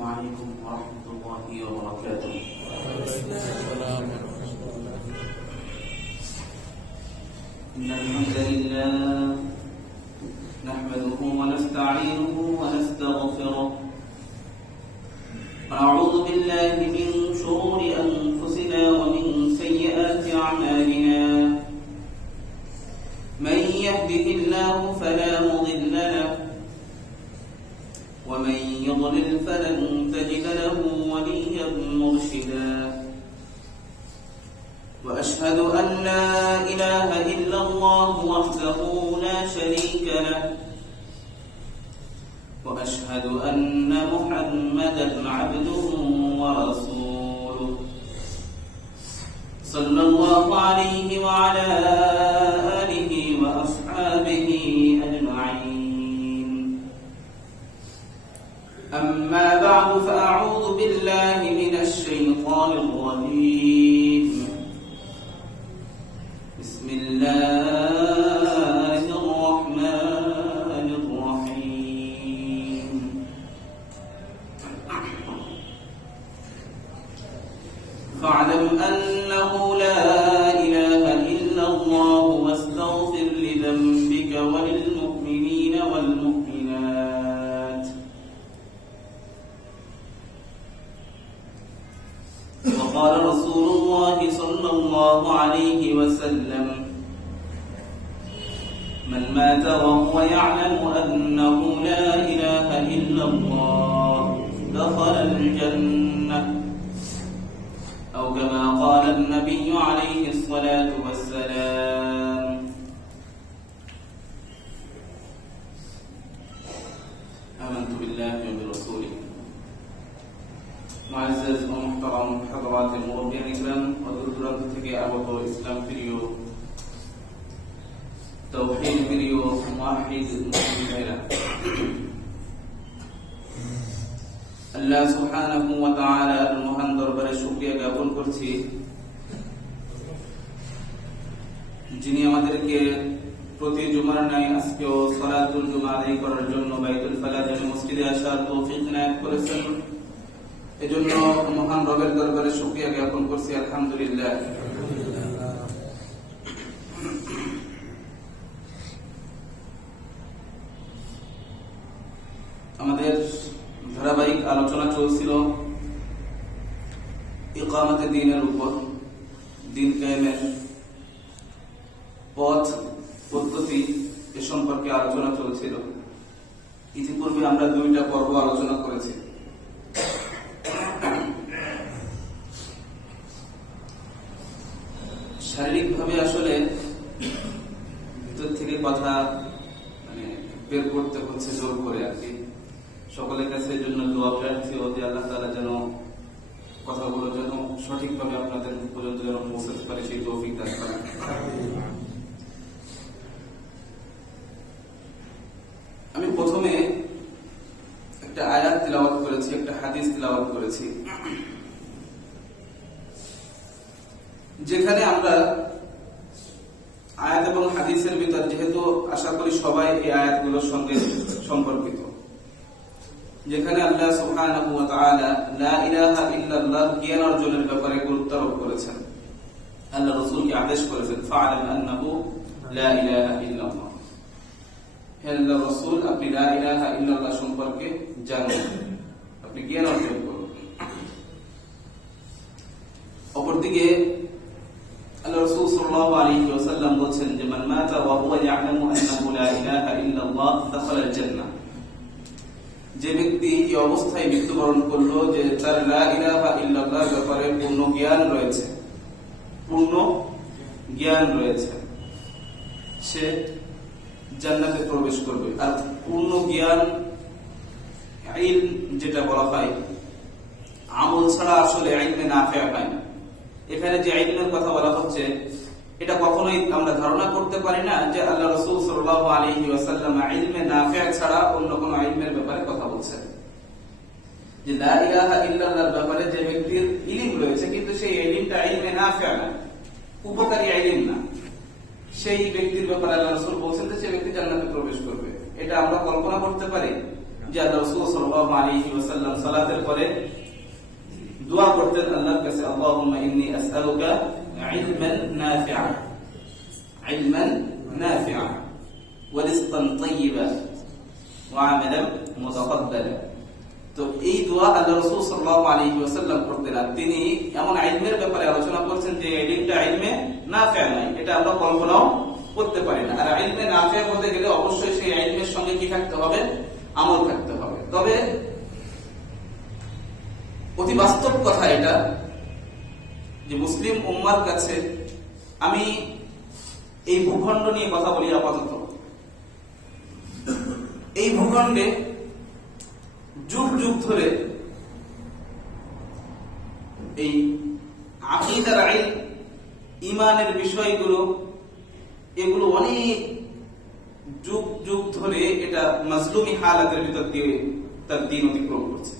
السلام عليكم ورحمة الله وبركاته. إن الحمد لله نحمده ونستعينه ونستغفره ونعوذ بالله من شرور أنفسنا ومن سيئات أعمالنا. من يهده الله فلا مضل له ومن يضلل فلن تجد له وليا مرشدا. وأشهد أن لا إله إلا الله وحده لا شريك له وأشهد أن محمدا عبده ورسوله صلى الله عليه وعلى آله وأصحابه أجمعين. أما بعد فأعوذ بالله من الشيطان الرجيم. بسم الله الرحمن الرحيم. فاعلم أنه لا إله إلا الله واستغفر لذنبك وللمؤمنين والمؤمنات. وقال رسول الله صلى الله عليه وسلم: من مات وهو يعلم أنه لا إله إلا الله دخل الجنة، أو كما قال النبي عليه الصلاة والسلام. آمنت بالله وبرسوله. معزز ومحترم حضرات المربين الكرام ودكتورات থেকে আগত ইসলাম প্রিয় তাওহীদ প্রিয় মুওয়াহিদ মুসলিম ভাইরা, আল্লাহ সুবহানাহু ওয়া তাআলার মহান দরবারে শুকরিয়া জ্ঞাপন করছি, যিনি আমাদেরকে প্রতি জুমার ন্যায় আজকেও সালাতুল জুমা আদায় করার জন্য বাইতুল ফালাহ মসজিদে আসার তৌফিক ইনায়াত করেছেন। এজন্য মহান রবের দরবারে শুকরিয়া জ্ঞাপন করছি, আলহামদুলিল্লাহ। আমাদের ধারাবাহিক আলোচনা চলছিল ইকামতে দ্বীনের উপর, দ্বীন কায়েমের পথ পদ্ধতি এ সম্পর্কে আলোচনা চলছিল। ইতিপূর্বে আমরা 2টা পর্ব আলোচনা করেছি। শারীরিকভাবে আসলে ভিতর থেকে কথা বের করতে হচ্ছে জোর করে আর কি। সকলের কাছে এই জন্য দোয়া প্রার্থী ও যে আল্লাহ তাআলা যেন কথাগুলো যেন সঠিকভাবে আপনাদের পর্যন্ত যেন পৌঁছাতে পারে, সেই তৌফিক দান করেন। আমি প্রথমে একটা আয়াত তিলাওয়াত করেছি, একটা হাদিস তিলাওয়াত করেছি, যেখানে আমরা আয়াত এবং হাদিসের ভিতর, যেহেতু আশা করি সবাই এই আয়াতগুলোর সঙ্গে সম্পর্কিত, যেখানে আল্লাহ সুবহানাহু ওয়া তাআলা লা ইলাহা ইল্লাল্লাহ জ্ঞান অর্জনের ব্যাপারে গুরুত্ব আরোপ করেছেন। আল্লাহ রাসূলকে আদেশ করেছেন, ফা'লাম আন্নাহু লা ইলাহা ইল্লাল্লাহ, হে আল্লাহ রাসূল আপনি লা ইলাহা ইল্লাল্লাহ সম্পর্কে জানুন, আপনি জ্ঞান অর্জন করুন। অপরদিকে আল্লাহ রাসূল সাল্লাল্লাহু আলাইহি ওয়াসাল্লাম বলেছেন যে মান মাতা ওয়া হুয়া ইয়া'লামু আন্নাহু লা ইলাহা ইল্লাল্লাহ দাখালাল জান্নাহ, যে ব্যক্তি এই অবস্থায় মৃত্যুবরণ করলো যে তার লা ইলাহা ইল্লাল্লাহ ব্যাপারে পূর্ণ জ্ঞান রয়েছে, সে জান্নাতে প্রবেশ করবে। আর পূর্ণ জ্ঞান ইলম যেটা বলা হয়, আমল ছাড়া আসলে ইলমে নাফিয়া পায় না। এখানে যে ইলমের কথা বলা হচ্ছে, এটা কখনোই আমরা ধারণা করতে পারি না যে আল্লাহ রাসূল সাল্লাল্লাহু আলাইহি ওয়াসাল্লাম ইলমে নাফিয়া ছাড়া অন্য কোনো ইলমের ব্যাপারে কথা বলছেন। যে লা ইলাহা ইল্লাল্লাহর ব্যাপারে যে ব্যক্তির ইলম রয়েছে, কিন্তু সেই ইলমটা ইলমে নাফিয়া না, উপকারী ইলম না, সেই ব্যক্তির ব্যাপারে আল্লাহ রাসূল বলেছেন যে সে ব্যক্তি জান্নাতে প্রবেশ করবে। এটা আমরা কল্পনা করতে পারি যে আল্লাহ রাসূল সাল্লাল্লাহু আলাইহি ওয়াসাল্লাম সালাতের পরে দোয়া করতেন আল্লাহর কাছে, আল্লাহুম্মা ইন্নী আসআলুকা ইলমান নাফিআ ওয়া রিজকান তাইয়্যিবা ওয়া আমালান মুতাকাব্বালা। তো এই দোয়া আল্লাহ রাসূল সাল্লাল্লাহু আলাইহি ওয়াসাল্লাম করতেন। আর তিনি এমন ইলমের ব্যাপারে আলোচনা করছেন যে ইলমটা ইলমে নাফিআ নয়, এটা আমরা কল্পনাও করতে পারি না। আর ইলমে নাফিআ বলতে গেলে অবশ্যই সেই ইলমের সঙ্গে কি থাকতে হবে? আমল থাকতে হবে। তবে অতি বাস্তব কথা এটা যে মুসলিম উম্মার কাছে, আমি এই ভূখণ্ড নিয়ে কথা বলি আপাতত, এই ভূখণ্ডে যুগ যুগ ধরে এই আকীদার ইলম, ঈমানের বিষয়গুলো, এগুলো অনেক যুগ যুগ ধরে এটা মাজলুমি হালাতের ভিতর দিয়ে তার দিন অতিক্রম করছে।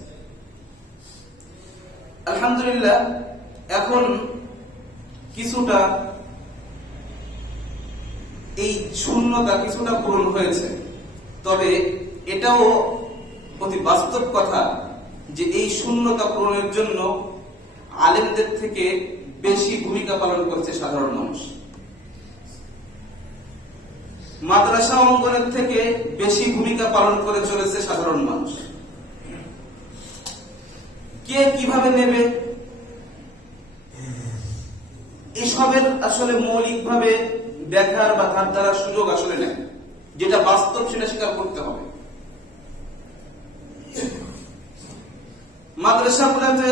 আলহামদুলিল্লাহ এখন কিছুটা এই শূন্যতা কিছুটা পূরণ হয়েছে। তবে এটাও অতি বাস্তব কথা যে এই শূন্যতা পূরণের জন্য আলেমদের থেকে বেশি ভূমিকা পালন করছে সাধারণ মানুষ, মাদ্রাসা অঙ্গনের থেকে বেশি ভূমিকা পালন করে চলেছে সাধারণ মানুষ। কে কিভাবে নেবে এসবের আসলে মৌলিকভাবে দেখার বা ধার ধারার সুযোগ আসলে নেই। যেটা বাস্তব সেটা স্বীকার করতে হবে। মাদ্রাসাগুলোতে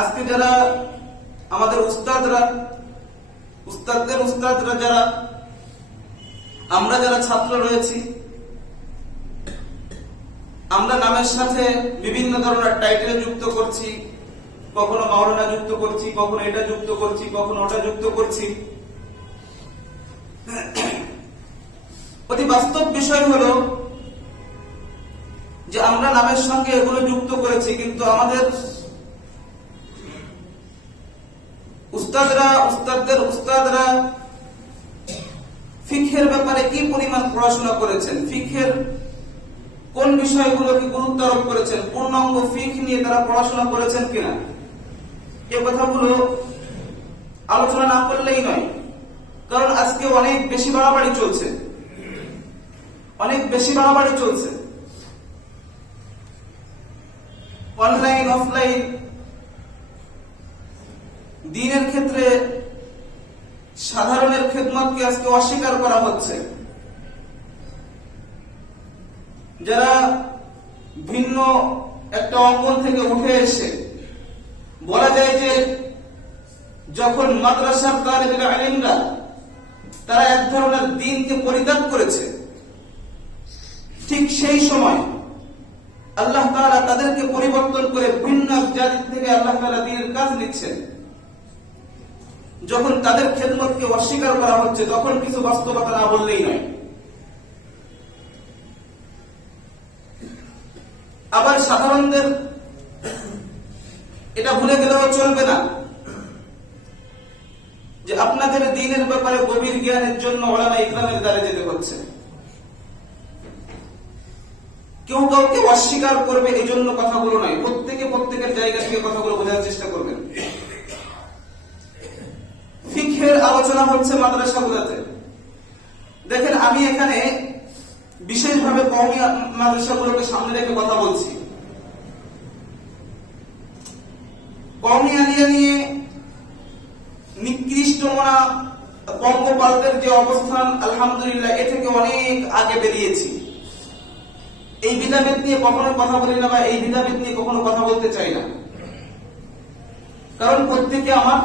আজকে যারা আমাদের উস্তাদরা যারা, আমরা যারা ছাত্র রয়েছি, আমরা নামের সাথে বিভিন্ন ধরনের টাইটেল যুক্ত করছি, কখনো মাওলানা যুক্ত করছি, কখনো এটা যুক্ত করছি, কখনো ওটা যুক্ত করছি। অতি বাস্তব বিষয় হলো যে আমরা নামের সঙ্গে এগুলো যুক্ত করেছি, কিন্তু আমাদের উস্তাদরা ফিকহের ব্যাপারে কি পরিমাণ পড়াশোনা করেছেন, ফিকহের কোন বিষয়গুলো কি গুরুত্ব আরোপ করেছেন, পূর্ণাঙ্গ ফিকহ নিয়ে তারা পড়াশোনা করেছেন কিনা, এই কথাগুলো আলোচনা না করলেই নয়। কারণ আজকে অনেক বেশি বাড়াবাড়ি চলছে, অনলাইন অফলাইন। দ্বীনের ক্ষেত্রে সাধারণের খেদমতকে আজকে অস্বীকার করা হচ্ছে। যারা ভিন্ন একটা অঙ্গন থেকে উঠে এসে বলা যায় যে যখন মাদ্রাসার তালিবে ইলমরা তারা এক ধরনের দ্বীনকে পরিত্যাগ করেছে, ঠিক সেই সময় আল্লাহ তাআলা তাদেরকে পরিবর্তন করে ভিন্ন জাতি থেকে আল্লাহ তাআলা দ্বীনের কাজ নিচ্ছেন। যখন তাদের খেদমতকে অস্বীকার করা হচ্ছে, তখন কিছু বাস্তবতা না বললেই নয়। আবার সাধারণদের এটা ভুলে গেলেও চলবে না যে আপনাদের দ্বীনের ব্যাপারে গভীর জ্ঞানের জন্য উলামা ইকরামের দ্বারে যেতে হচ্ছে। কেউ কাউকে অস্বীকার করবে এই জন্য কথাগুলো নয়, প্রত্যেকের জায়গা থেকে কথাগুলো বোঝার চেষ্টা করবেন। ফিকহের আলোচনা হচ্ছে মাদ্রাসাগুলোতে। দেখেন, আমি এখানে বিশেষভাবে কওমি মাদ্রাসাগুলোকে সামনে রেখে কথা বলছি। কওমি আলিয়া নিয়ে নিকৃষ্ট মনা পঙ্গপালদের যে অবস্থান, আলহামদুলিল্লাহ এ থেকে অনেক আগে বেরিয়েছি। এই বিধাভেদ নিয়ে কখনো কথা বলি না, বা এই বিধাভেদ নিয়ে কখনো কথা বলতে চাই না। কারণ প্রত্যেকে আমার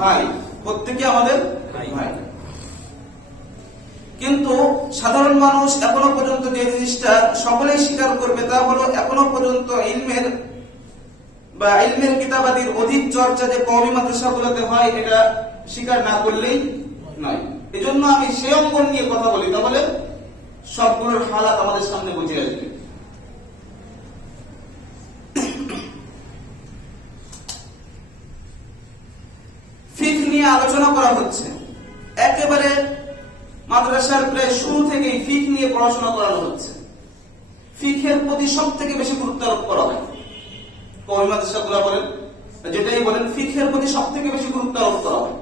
ভাই, প্রত্যেকে আমাদের ভাই। কিন্তু সাধারণ মানুষ এখনো পর্যন্ত যে জিনিসটা সকলেই স্বীকার করবে তা হলো এখনো পর্যন্ত ইলমের কিতাবাদির অধিক চর্চা যে কওমি মাদ্রাসাগুলোতে হয়, এটা স্বীকার না করলেই নয়। এজন্য আমি সেই অঙ্গন নিয়ে কথা বলি, তাহলে সবগুলোর হালাত আমাদের সামনে বুঝে আসবে। ফিকহ নিয়ে আলোচনা করা হচ্ছে, একেবারে মাদ্রাসার প্রায় শুরু থেকেই ফিকহ নিয়ে পড়াশোনা করানো হচ্ছে। ফিকহের প্রতি সবথেকে বেশি গুরুত্ব আরোপ করা হয়। কওমি মাদ্রাসাগুলো বলেন, যেটাই বলেন, ফিকহের প্রতি সবথেকে বেশি গুরুত্ব আরোপ করা হয়।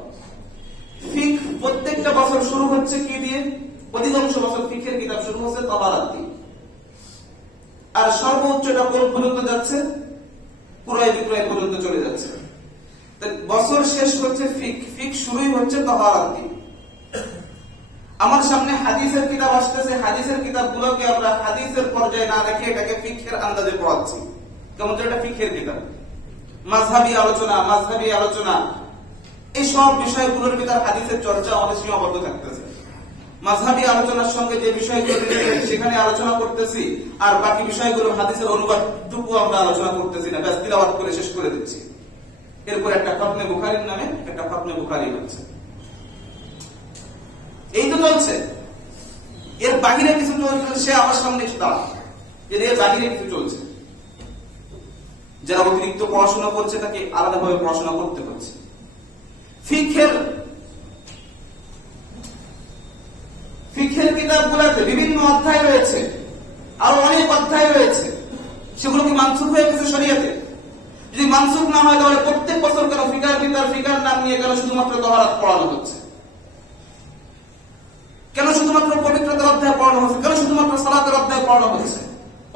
ফিকহ প্রত্যেকটা বছর শুরু হচ্ছে কি দিয়ে? অধিকাংশ বছর ফিকহের কিতাব শুরু হচ্ছে তাবারাত দিয়ে, আর সর্বোচ্চ এটা কোন পর্যন্ত যাচ্ছে? ক্রয় বিক্রয় পর্যন্ত চলে যাচ্ছে। বছর শেষ হচ্ছে ফিকহ শুরুই হচ্ছে তাবারাত দিয়ে। আমার সামনে হাদিসের কিতাব আসতেছে, হাদিসের কিতাবগুলোকে আমরা হাদিসের পর্যায়ে না রেখে এটাকে ফিকহের আন্দাজে পড়াচ্ছি, কেমন এটা ফিকহের কিতাব। মাযহাবী আলোচনা এই সব বিষয়গুলোর ভিতর হাদিসের চর্চা আমাদের সীমাবদ্ধ থাকতেছে। মাযহাবী আলোচনার সঙ্গে যে বিষয়গুলো সেখানে আলোচনা করতেছি, আর বাকি বিষয়গুলো হাদিসের অনুবাদটুকু আমরা আলোচনা করতেছি না, ব্যাস তিলাওয়াত করে শেষ করে দিচ্ছি। এরপর একটা ফাতনে বুখারীর নামে একটা ফাতনে বুখারী হচ্ছে, এই তো চলছে। এর বাহিরে কিছু চলছে, সে আমার সামনে দাঁড়া, এর বাহিরে কিছু চলছে। যারা অতিরিক্ত পড়াশোনা করছে তাকে আলাদাভাবে পড়াশোনা করতে হচ্ছে। ফিকহের কিতাবগুলোতে বিভিন্ন অধ্যায় রয়েছে, আরো অনেক অধ্যায় রয়েছে, সেগুলো কি মানসুখ হয়ে গেছে শরীয়তে? যদি মানসুখ না হয় তাহলে প্রত্যেক বছর কেন ফিকার নাম নিয়ে কেন শুধুমাত্র তাহারাত পড়ানো হচ্ছে? কেন শুধুমাত্র পবিত্রতার অধ্যায় পড়ানো হচ্ছে? কেন শুধুমাত্র সালাতের অধ্যায় পড়ানো হচ্ছে?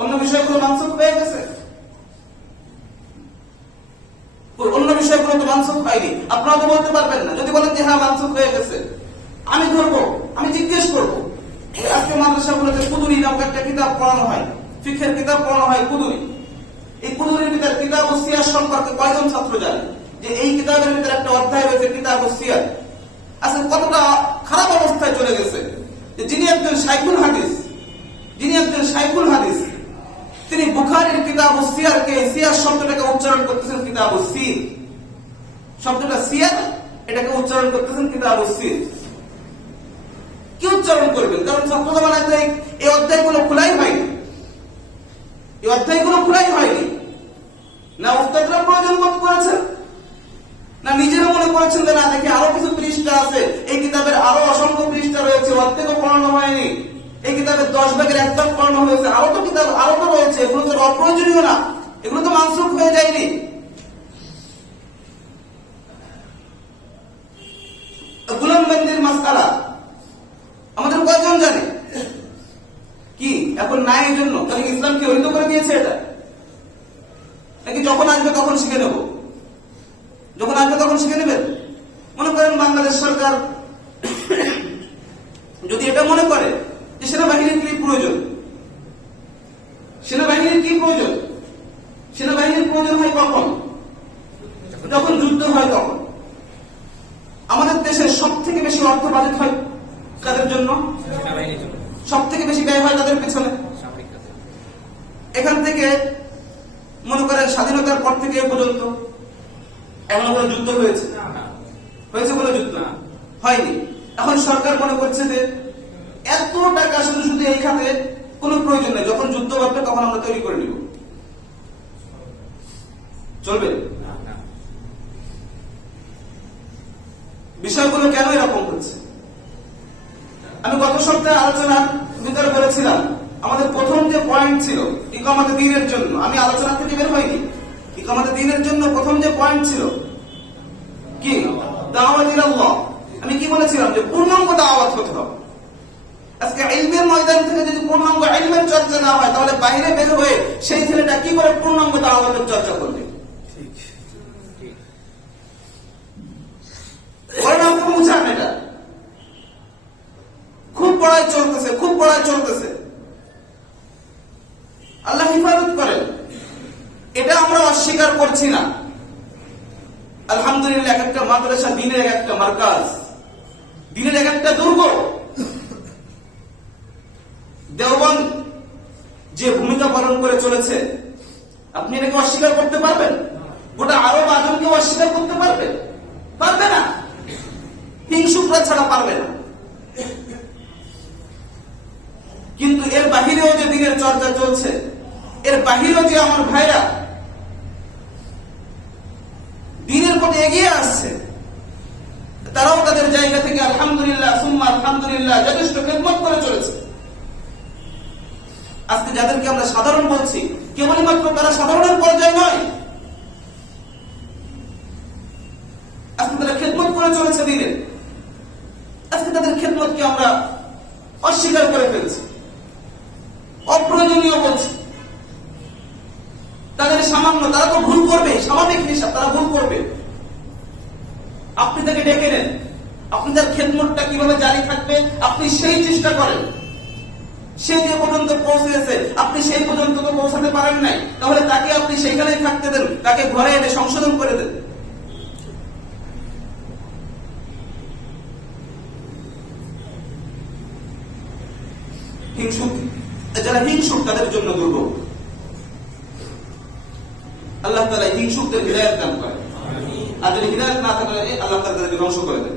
অন্য বিষয়গুলো মানসুখ হয়ে গেছে? অন্য বিষয়গুলো তো মানসুখ হয়নি। আপনারা তো বলতে পারবেন না। যদি বলেন যে হ্যাঁ মানসুখ হয়ে গেছে, আমি ধরবো, আমি জিজ্ঞেস করবো, আজকে মাদ্রাসাগুলোতে কুদুরি নামক একটা কিতাব পড়ানো হয়, ফিকহের কিতাব পড়ানো হয় কুদুরি। এই কুদুরির ভিতরে কিতাব ও সিয়ার সম্পর্কে কয়জন ছাত্র জানে যে এই কিতাবের ভিতরে একটা অধ্যায় রয়েছে কিতাব ও সিয়ার? আচ্ছা, কতটা খারাপ অবস্থায় চলে গেছে যে যিনি একজন শাইখুল হাদিস, তিনি বুখারীর কিতাব ও সিয়ার শব্দটাকে উচ্চারণ করতেছেন কিতাব ও সির, শব্দটা সিয়ার এটাকে উচ্চারণ করতেছেন কিতাব ও সির। কি উচ্চারণ করবেন? কারণ ছাত্র জামানায় এই অধ্যায়গুলো খোলাই হয়নি। না উস্তাদরা প্রয়োজন বোধ করেছেন, না নিজেরা মনে করেছেন যে না দেখে আরো কিছু পৃষ্ঠা আছে, এই কিতাবের আরো অসংখ্য পৃষ্ঠা রয়েছে, অর্ধেকও পড়ানো হয়নি, এই কিতাবের 10 ভাগের 1 ভাগ পড়ানো হয়েছে, আরো তো রয়েছে, এগুলো তো অপ্রয়োজনীয় না, এগুলো তো মানসুখ হয়ে যায়নি। গোলামবন্দির মাসআলা আমাদের কয়জন জানে? কি এখন নাই এর জন্য তাহলে ইসলামকে অহিত করে দিয়েছে এটা? নাকি যখন আসবে তখন শিখে নেব? যখন আসবে তখন শিখে নেবেন? মনে করেন বাংলাদেশ সরকার যদি এটা মনে করে যে সেনাবাহিনীর কি প্রয়োজন, সেনাবাহিনীর প্রয়োজন হয় কখন? যখন যুদ্ধ হয় তখন। আমাদের দেশের সব থেকে বেশি অর্থ বাজেট হয় কাদের জন্য? সব থেকে বেশি ব্যয় হয় তাদের পেছনে। এখান থেকে মনে করেন স্বাধীনতার পর থেকে এ পর্যন্ত এমন কোনো যুদ্ধ হয়েছে? কোনো যুদ্ধ হয়নি। এখন সরকার মনে করছে যে এত টাকা শুধু এই খাতে কোনো প্রয়োজন নেই, যখন যুদ্ধ বাড়বে তখন আমরা তৈরি করে নিব। চলবে? বিষয়গুলো কেন এরকম হচ্ছে? আমি গত সপ্তাহে আলোচনার ভিতরে বলেছিলাম আমাদের প্রথম যে পয়েন্ট ছিল ইকামাতে দ্বীনের জন্য, আমি আলোচনা থেকে বের হইনি, ইকামাতে দ্বীনের জন্য প্রথম যে পয়েন্ট ছিল কি? দাওয়াত ইলাল্লাহ। আমি কি বলেছিলাম? যে পূর্ণাঙ্গ দাওয়াত হতে হবে। আজকে ইলমের ময়দান থেকে যদি পূর্ণাঙ্গ ইলমের চর্চা না হয় তাহলে বাইরে বের হয়ে সেই ছেলেটা কি করে পূর্ণাঙ্গ দাওয়াতের চর্চা করবে? খুব পড়ায় চলতেছে, আল্লাহ হিফাজত করেন, এটা আমরা অস্বীকার করছি না। আলহামদুলিল্লাহ, এক একটা মাদ্রাসা দ্বীনের এক একটা মারকাজ, দ্বীনের এক একটা দুর্গ। দেওবন্দ যে ভূমিকা পালন করে চলেছে, আপনি এটাকে অস্বীকার করতে পারবেন? গোটা আরব আজমকে অস্বীকার করতে পারবে না। হিংসুকরা ছাড়া পারবে না। কিন্তু এর বাহিরেও যে দ্বীনের চর্চা চলছে, এর বাহিরেও যে আমার ভাইরা দ্বীনের প্রতি এগিয়ে আসছে, তারাও তাদের জায়গা থেকে আলহামদুলিল্লাহ সুম্মা আলহামদুলিল্লাহ যথেষ্ট খেদমত করে চলেছে। আজকে যাদেরকে আমরা সাধারণ বলছি কেবলমাত্র তারা সাধারণের পর্যায়ে নয়, আজকে তারা খেদমত করে চলেছে দিনের। আজকে তাদের খেদমতকে আমরা অস্বীকার করে ফেলছি, অপ্রয়োজনীয় বলছি। তাদের সামান্য, তারা তো ভুল করবে, স্বাভাবিক হিসাব, তারা ভুল করবে। আপনি তাকে ডেকে নেন, আপনি তার খেদমতটা কিভাবে জারি থাকবে আপনি সেই চেষ্টা করেন। সে যে পর্যন্ত পৌঁছেছে আপনি সেই পর্যন্ত তো পৌঁছাতে পারেন নাই, তাহলে তাকে আপনি সেইখানেই থাকতে দেন, তাকে ঘরে এনে সংশোধন করে দেন। হিংসুক, যারা হিংসুক তাদের জন্য দুর্ভোগ। আল্লাহ তাআলা হিংসুকদের হিদায়াত দান করেন, আর যদি হিদায়াত না থাকে আল্লাহ তাআলা তাদেরকে ধ্বংস করে দেন।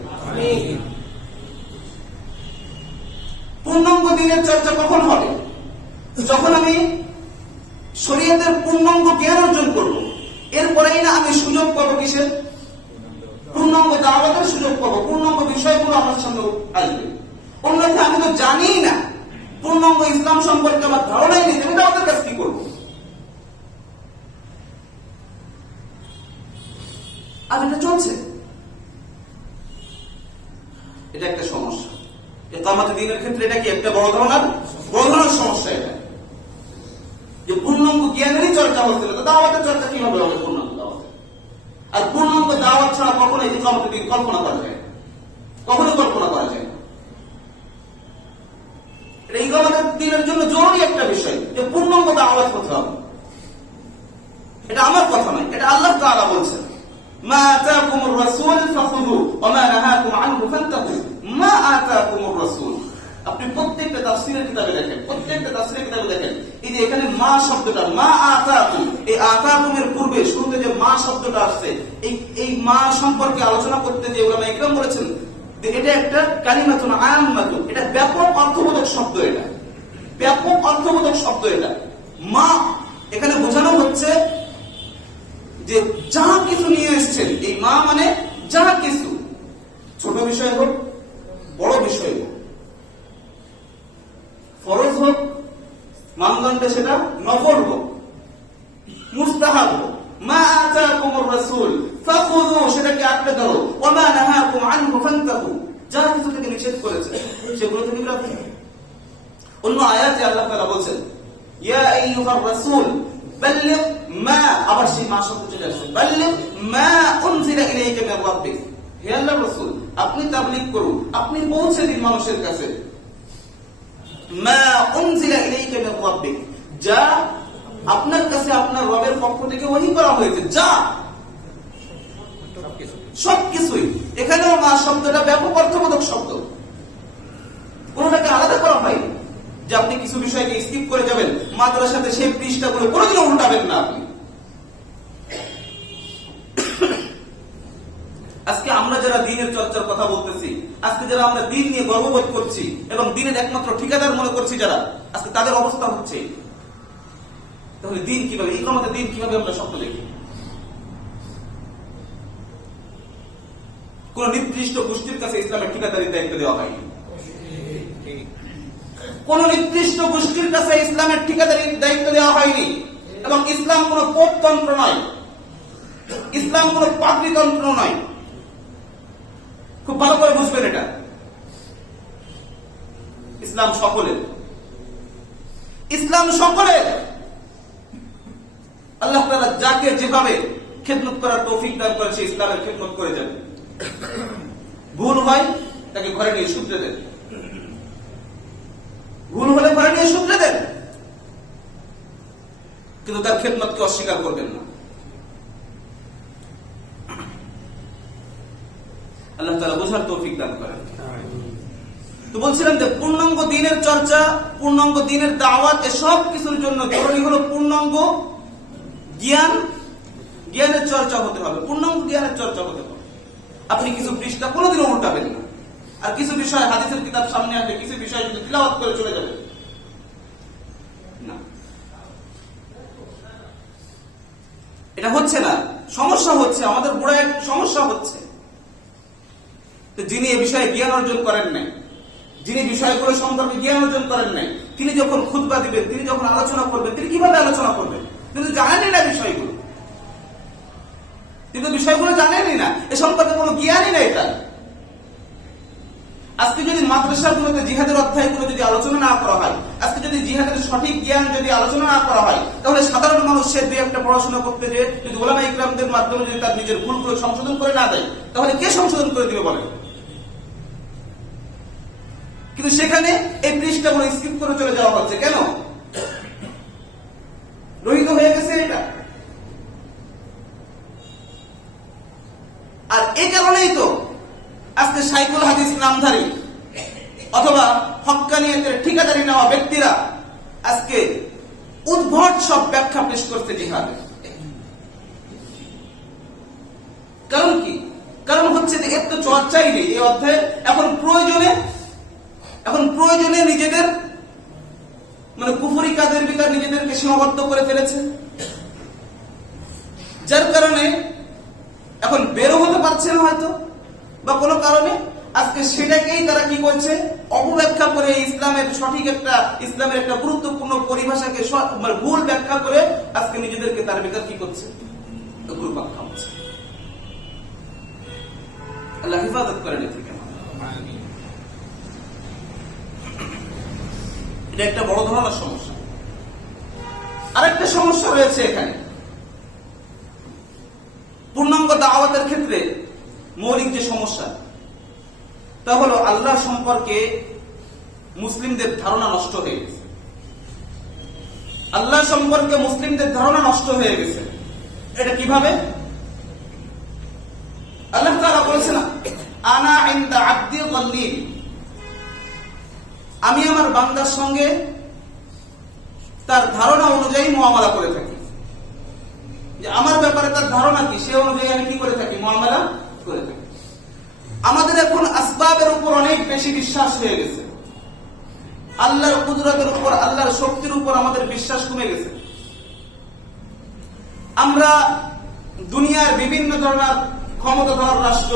পূর্ণাঙ্গ দ্বীনের চর্চা কখন হবে? যখন আমি শরীয়তের পূর্ণাঙ্গ জ্ঞান অর্জন করব, এরপরেই না আমি সুযোগ পাবো কিসের? পূর্ণাঙ্গ দাওয়াতের সুযোগ পাবো, পূর্ণাঙ্গ বিষয়গুলো আমার সামনে আসবে। অন্যথায় আমি তো জানি না, পূর্ণাঙ্গ ইসলাম সম্পর্কে আমার ধারণাই নেই, আমি দাওয়াতের কাজ কি করবো? আর এটা চলছে, এটা একটা সমস্যা। ইকামাতে দ্বীনের ক্ষেত্রে এটা কি একটা বড় ধরনের সমস্যা। এটা যে পূর্ণাঙ্গ জ্ঞানেরই চর্চা হচ্ছে না, দাওয়াতের চর্চা কিভাবে হবে পূর্ণাঙ্গ দাওয়াতে? আর পূর্ণাঙ্গ দাওয়াত ছাড়া কখনো ইকামাতে দ্বীন কল্পনা করা যায়, কখনো কল্পনা করা যায় না। এটা ইকামাতে দ্বীনের জন্য জরুরি একটা বিষয় যে পূর্ণাঙ্গ দাওয়াত হতে হবে। এটা আমার কথা নয়, এটা আল্লাহ তাআলা বলছেন, মা আতাকুমুর রাসূল ফাখুযু ওয়া মা নাহাকুম আনহু ফান্তাহু। মা আতাকুমুর রাসূল, আপনি প্রত্যেকটা তাফসীরের কিতাবে দেখেন, প্রত্যেকটা তাফসীরের কিতাবে দেখেন, এই যে এখানে মা শব্দটা, মা আতাকুম, এই আতাকুমের পূর্বে শুরুতে যে মা শব্দটা আসছে, এই মা সম্পর্কে আলোচনা করতে যে উলামা ইকরাম বলেছেন যে এটা একটা কালিমাতুন আম্মাতুন, এটা ব্যাপক অর্থবোধক শব্দ, এটা ব্যাপক অর্থবোধক শব্দ। এটা মা এখানে বোঝানো হচ্ছে যে যা কিছু নিয়ে এসেছেন, এই মা মানে যা কিছু, ছোট বিষয় হোক বড় বিষয় হোক, ফরজ হোক মানদণ্ডে সেটা নফল হোক, মুস্তাহাব হোক, মা আতাকুমুর রাসূল ফাখুযু, সেটাকে আঁকড়ে ধরো, ওয়া মা নাহাকুম আনহু ফান্তাহু, যা কিছু থেকে নিষেধ করেছে সেগুলো থেকে বিরত থাকো। অন্য আয়াতে আল্লাহ তাআলা বলেন, ইয়া আইয়ুহার রাসূল বাল্লিগ মা, আবার সেই মা শব্দ চলে আসছে, বাল্লিগ মা উনজিলা ইলাইকা মির রাব্বিক, হে আল্লাহর রাসূল আপনি তাবলীগ করুন, আপনি পৌঁছে দিন মানুষের কাছে, মা উনজিলা ইলাইকা মির রাব্বিক, যা আপনার কাছে আপনার রবের পক্ষ থেকে ওহী করা হয়েছে, যা সবকিছুই। এখানেও মা শব্দটা ব্যাপক অর্থবোধক শব্দ, কোনটাকে আলাদা করা হয়নি যে আপনি কিছু বিষয়কে স্কিপ করে যাবেন, মাদ্রাসাতে সেই পৃষ্ঠাগুলো কোনোদিনও উল্টাবেন না আপনি। আজকে আমরা যারা দ্বীনের চর্চার কথা বলতেছি, আজকে যারা আমরা দ্বীন নিয়ে গর্ববোধ করছি এবং দ্বীনের একমাত্র ঠিকাদার মনে করছি যারা, আজকে তাদের অবস্থা হচ্ছে, তাহলে দ্বীন কিভাবে, ইকামতে দ্বীন কিভাবে আমরা স্বপ্ন দেখি? কোন নির্দিষ্ট গোষ্ঠীর কাছে ইসলামের ঠিকাদারির দায়িত্ব দেওয়া হয়নি, কোন নির্দিষ্ট গোষ্ঠীর কাছে ইসলামের ঠিকাদারির দায়িত্ব দেওয়া হয়নি। এবং ইসলাম কোন পোপতন্ত্র নয়, ইসলাম কোন পাদ্রীতন্ত্র নয়, খুব ভালো করে বুঝবেন এটা। ইসলাম সকলের, ইসলাম সকলের। আল্লাহ তাআলা যাকে যেভাবে খেদমত করার তৌফিক দান করেছে ইসলামের খেদমত করে যাবে। ভুল হয় তাকে ঘরে নিয়ে শুধরে দেন, ভুল হলে ঘরে নিয়ে শুধরে দেন, কিন্তু তার খেদমতকে অস্বীকার করবেন না। আল্লাহ তাআলা বোঝার তৌফিক দান করেন। তো বলছিলাম যে পূর্ণাঙ্গ দ্বীনের চর্চা, পূর্ণাঙ্গ দ্বীনের দাওয়াত, এসব কিছুর জন্য জরুরি হলো পূর্ণাঙ্গ জ্ঞান, জ্ঞানের চর্চা হতে হবে, পূর্ণাঙ্গ জ্ঞানের চর্চা হতে হবে। আপনি কিছু পৃষ্ঠা কোনোদিনও উল্টাবেন না, আর কিছু বিষয় হাদিসের কিতাব সামনে আসবে, কিছু বিষয় যদি তিলাওয়াত করে চলে যাবে না, এটা হচ্ছে না। সমস্যা হচ্ছে, আমাদের বুড়া এক সমস্যা হচ্ছে। যিনি এ বিষয়ে জ্ঞান অর্জন করেন নাই, যিনি বিষয়গুলো সম্পর্কে জ্ঞান অর্জন করেন নাই, তিনি যখন খুতবা দিবেন, তিনি যখন আলোচনা করবেন, তিনি কিভাবে আলোচনা করবেন? কিন্তু জানেনই না বিষয়গুলো, কিন্তু বিষয়গুলো জানেনই না, এ সম্পর্কে কোনো জ্ঞানই নেই তার। আজকে যদি মাদ্রাসাগুলোতে জিহাদের অধ্যায়গুলো যদি আলোচনা না করা হয়, আজকে যদি জিহাদের সঠিক জ্ঞান যদি আলোচনা না করা হয়, তাহলে সাধারণ মানুষ সে দুই একটা পড়াশোনা করতে যে যদি ওলামা ইকরামদের মাধ্যমে যদি তার নিজের ভুলগুলো সংশোধন করে না দেয়, তাহলে কে সংশোধন করে দিবে বলেন? কিন্তু সেখানে এই পৃষ্ঠাগুলো স্কিপ করে চলে যাওয়া হচ্ছে কেন? রহিত হয়ে গেছে এটা। আর এই কারণেই তো আজকে শাইখুল হাদিস নামধারী অথবা হক্কানিয়তের ঠিকাদারি নেওয়া ব্যক্তিরা আজকে উদ্ভট সব ব্যাখ্যা পেশ করতে জিহাদে। কারণ কি? কারণ হচ্ছে যে এর তো চর্চাই নেই এই অধ্যায়ে। এখন প্রয়োজনে নিজেদের মানে কুফরি কাজের ভিতর নিজেদেরকে সীমাবদ্ধ করে ফেলেছে, যার কারণে এখন বেরো হতে পারছে না হয়তো বা কোনো কারণে। আজকে সেটাকেই তারা কি করছে? অপব্যাখ্যা করে ইসলামের সঠিক একটা ইসলামের একটা গুরুত্বপূর্ণ পরিভাষাকে মানে ভুল ব্যাখ্যা করে আজকে নিজেদেরকে তার ভিতর কি করছে? ঘুরপাক খাওয়াচ্ছে। আল্লাহ হেফাজত করেন এ থেকে। এটা একটা বড় ধরনের সমস্যা। আরেকটা সমস্যা রয়েছে এখানে। পূর্ণাঙ্গ দাওয়াতের ক্ষেত্রে মৌলিক যে সমস্যা তা হলো আল্লাহ সম্পর্কে মুসলিমদের ধারণা নষ্ট হয়ে গেছে। আল্লাহ সম্পর্কে মুসলিমদের ধারণা নষ্ট হয়ে গেছে। এটা কিভাবে? আল্লাহ তাআলা বলেছেন, আনা ইনদা আবদি যান্নি, আমি আমার বান্দার সঙ্গে তার ধারণা অনুযায়ী মুআমালা করে থাকি। যে আমার ব্যাপারে তার ধারণা কি সে অনুযায়ী আমি কি করে থাকি? মুআমালা করে থাকি। আমাদের এখন আসবাবের উপর অনেক বেশি বিশ্বাস হয়ে গেছে। আল্লাহর কুদরতের উপর, আল্লাহর শক্তির উপর আমাদের বিশ্বাস কমে গেছে। আমরা দুনিয়ার বিভিন্ন ধরনের ক্ষমতাধর রাষ্ট্র,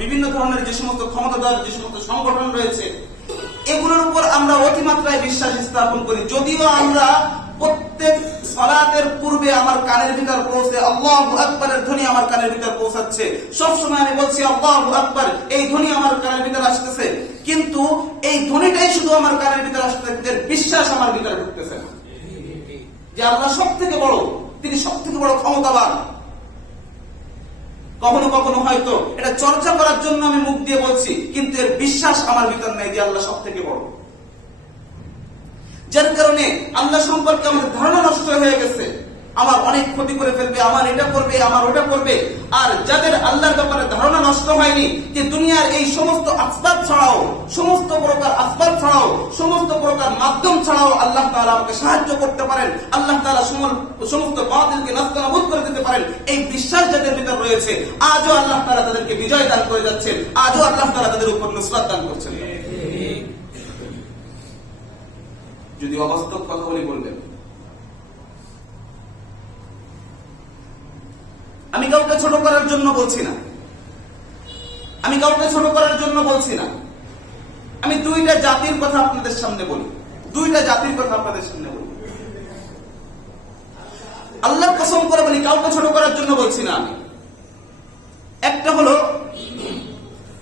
বিভিন্ন ধরনের যে সমস্ত ক্ষমতাধর যে সমস্ত সংগঠন রয়েছে, এগুলোর উপর আমরা অতিমাত্রায় বিশ্বাস স্থাপন করি। যদিও আমরা প্রত্যেক সালাতের পূর্বে আমার কানের ভিতর পৌঁছে আল্লাহু আকবারের ধ্বনি আমার কানের ভিতর পৌঁছাচ্ছে, সবসময় আমি বলছি আল্লাহু আকবার, এই ধ্বনি আমার কানের ভিতর আসতেছে, কিন্তু এই ধ্বনিটাই শুধু আমার কানের ভিতর আসতেছে, বিশ্বাস আমার ভিতরে ঢুকতেছে না যে আল্লাহ সব থেকে বড়, তিনি সব থেকে বড় ক্ষমতাবান। কখনো কখনো হয়তো এটা চর্চা করার জন্য আমি মুখ দিয়ে বলছি, কিন্তু এর বিশ্বাস আমার ভিতর নেই যে আল্লাহ সব থেকে বড়। যার কারণে আল্লাহ সম্পর্কে আমাদের ধারণা নষ্ট হয়ে গেছে। আমার অনেক ক্ষতি করে ফেলবে, আমার এটা করবে, আমার ওটা করবে। আর যাদের আল্লাহর ব্যাপারে ধারণা নষ্ট হয়নি, যে দুনিয়ার এই সমস্ত আসবাব ছাড়াও, সমস্ত প্রকার আসবাব ছাড়াও, সমস্ত প্রকার মাধ্যম ছাড়াও আল্লাহ তাআলা আমাকে সাহায্য করতে পারেন, আল্লাহ তাআলা সমস্ত বাতিলকে নাস্তানাবুদ করে দিতে পারেন, এই বিশ্বাস যাদের ভিতর রয়েছে, আজও আল্লাহ তাআলা তাদেরকে বিজয় দান করে যাচ্ছেন, আজও আল্লাহ তাআলা তাদের উপর নুসরাত দান করছেন। যদি অবাস্তব কথা বলি বলবেন, আমি কাউকে ছোট করার জন্য বলছি না, আমি কাউকে ছোট করার জন্য বলছি না। আমি দুইটা জাতির কথা আপনাদের সামনে বলি, দুইটা জাতির কথা আপনাদের সামনে বলি। আল্লাহর কসম করে বলি, কাউকে ছোট করার জন্য বলছি না আমি। একটা হলো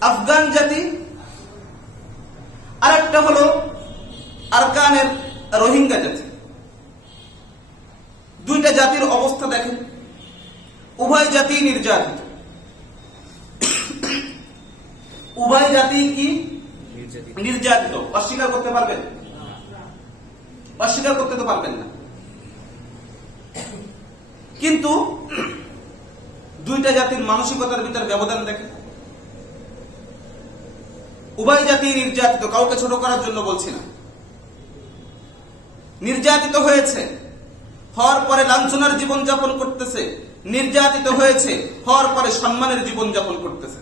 আফগান জাতি, আর একটা হলো আরকানের রোহিঙ্গা জাতি। দুইটা জাতির অবস্থা দেখেন, উভয় জাতি নির্যাতিত। উভয় জাতি কি নির্যাতিত? অস্বীকার করতে পারবেন? অস্বীকার করতে তো পারবেন না। কিন্তু দুইটা জাতির মানসিকতার ভিতর ব্যবধান দেখেন। উভয় জাতি নির্যাতিত, কাউকে ছোট করার জন্য বলছি না। নির্যাতিত হয়েছে, হওয়ার পরে লাঞ্ছনার জীবন যাপন করতেছে, নির্যাতিত হয়েছে, হওয়ার পরে সম্মানের জীবন যাপন করতেছে,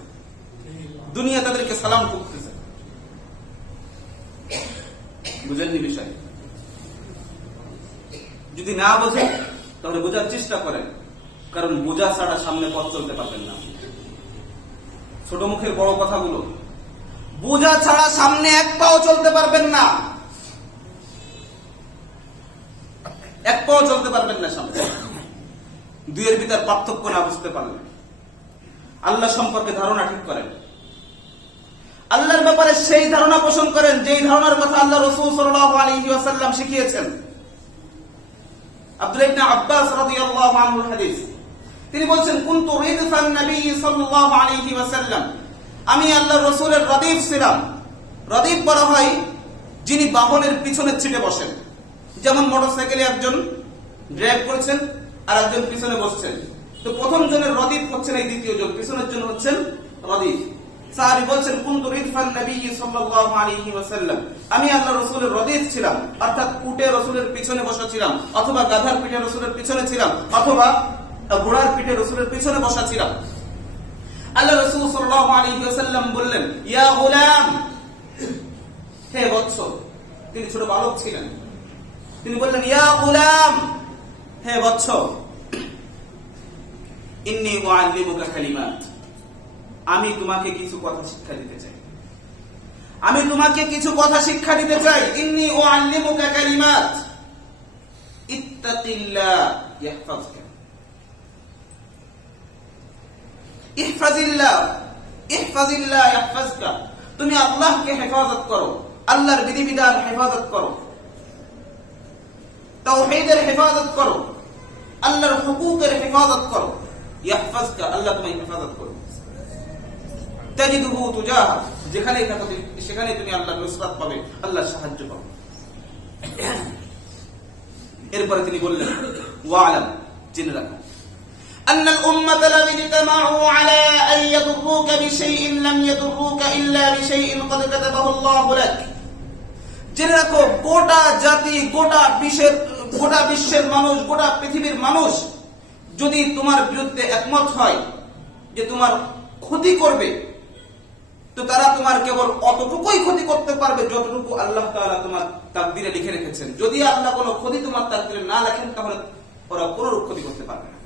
দুনিয়া তাদেরকে সালাম করতেছে। বুঝেননি বিষয়? যদি না বোঝেন তাহলে বোঝার চেষ্টা করেন, কারণ বোঝা ছাড়া সামনে পথ চলতে পারবেন না। ছোট মুখের বড় কথাগুলো বোঝা ছাড়া সামনে এক পাও চলতে পারবেন না, এক পাও চলতে পারবেন না সামনে, দুইয়ের ভিতর পার্থক্য না বুঝতে পারলেন। আল্লাহ সম্পর্কে ধারণা ঠিক করেন, আল্লাহর ব্যাপারে সেই ধারণা পোষণ করেন যেই ধারণার কথা আল্লাহ রাসূল সাল্লাল্লাহু আলাইহি ওয়াসাল্লাম শিখিয়েছেন। আব্দুল্লাহ ইবনে আব্বাস রাদিয়াল্লাহু আনহুর হাদিস, তিনি বলেন কুনতু রিদফান নবী সাল্লাল্লাহু আলাইহি ওয়াসাল্লাম, আমি আল্লাহর রাসূলের রদিফ ছিলাম। রদিফ বলা হয় যিনি বাহনের পিছনের সিটে বসেন, যেমন মোটরসাইকেলে একজন ড্রাইভ করছেন আর একজন পিছনে বসছেন, তো প্রথম জনের রদিফ হচ্ছেন এই দ্বিতীয় জন, পিছনের জন হচ্ছেন রদিফ। সাহাবী বলছেন কুনতু রিদফান নবী সাল্লাল্লাহু আলাইহি ওয়াসাল্লাম, আমি আল্লাহর রাসূলের রদিফ ছিলাম, অর্থাৎ উটে রাসূলের পিছনে বসা ছিলাম, অথবা গাধার পিঠে রাসূলের পিছনে ছিলাম, অথবা ঘোড়ার পিঠে রাসূলের পিছনে বসা ছিলাম। আল্লাহ রাসূল সাল্লাল্লাহু আলাইহি ওয়াসাল্লাম বললেন ইয়া গোলাম, হে বৎস, তিনি ছোট বালক ছিলেন, তিনি বললেন ইয়া গোলাম, হে বৎস, ইন্নী উআল্লিমুকা কালিমাত, আমি তোমাকে কিছু কথা শিক্ষা দিতে চাই, আমি তোমাকে কিছু কথা শিক্ষা দিতে চাই। ইন্নী উআল্লিমুকা কালিমাত ইত্তাকিল্লাহ ইয়াহফাযুকা, ইহফাজিল্লাহ ইহফাজিল্লাহ ইয়াহফাযুকা, তুমি আল্লাহকে হেফাজত করো, আল্লাহর বিধিবিধান হেফাজত করো, তাওহীদের হেফাজত করো, আল্লাহর হুকুকের হেফাজত করো। ইয়াহফাযুকা, আল্লাহ তোমায় হেফাজত করবে। তাজিদুহু তুজাহা, যেখানেই থাকো সেখানেই তুমি আল্লাহর নুসরাত পাবে, আল্লাহর সাহায্য পাবে। এরপরে তিনি বললেন ওয়ালাম, জেনে রাখো أن الأمة لو اجتمعوا على أن يضروك بشيء لم يضروك إلا بشيء قد كتبه الله لك, জেনে রাখো গোটা জাতি, গোটা বিশ্বের মানুষ, গোটা পৃথিবীর মানুষ যদি তোমার বিরুদ্ধে একমত হয় যে তোমার ক্ষতি করবে, তো তারা তোমার কেবল অতটুকুই ক্ষতি করতে পারবে যতটুকু আল্লাহ তাআলা তোমার তাকদীরে লিখে রেখেছেন। যদি আল্লাহ কোনো ক্ষতি তোমার তাকদীরে না লেখেন তাহলে ওরা কোনো ক্ষতি করতে পারবে না।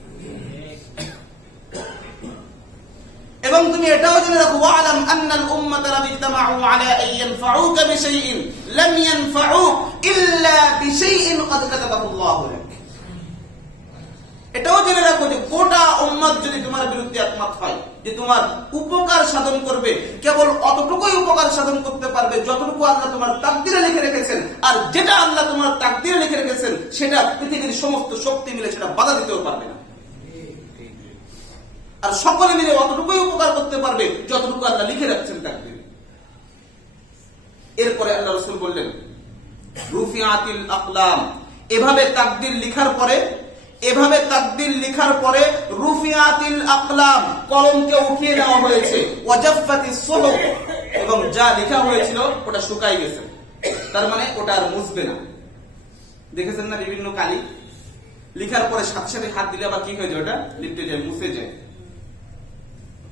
এবং তুমি এটাও জেনে রাখো ওয়ালাম আন্নাল উম্মাতা লাম ইজতামাউ আলা আন ইয়ানফাউকা বিশাইইন লাম ইয়ানফাউক ইল্লা বিশাইইন ক্বাদ কাতাবাহু আল্লাহু লাক, এটাও জেনে রাখো যে গোটা উম্মত যদি তোমার বিরুদ্ধে একমত হয় যে তোমার উপকার সাধন করবে, কেবল অতটুকুই উপকার সাধন করতে পারবে যতটুকু আল্লাহ তোমার তাকদীরে লিখে রেখেছেন, আর যেটা আল্লাহ তোমার তাকদীরে লিখে রেখেছেন সেটা পৃথিবীর সমস্ত শক্তি মিলে সেটা বাধা দিতেও পারবে না। আর সকলে মিলে অতটুকুই উপকার করতে পারবে যতটুকু আল্লাহ লিখে রাখছেন তাকদীরে। এরপরে আল্লাহ রাসূল বললেন রুফিআতিল আকলাম, এভাবে তাকদীর লিখার পরে রুফিআতিল আকলাম, কলমকে উঠিয়ে নেওয়া হয়েছে, ওয়াজাফাতিস সুহুফ, এবং যা লেখা হয়েছিল ওটা শুকাই গেছে, তার মানে ওটা আর মুছবে না। দেখেছেন না বিভিন্ন কালি লিখার পরে সাথে সাথে হাত দিলে আবার কি হয়ে যায়, ওটা লিখতে যায়, মুছে যায়,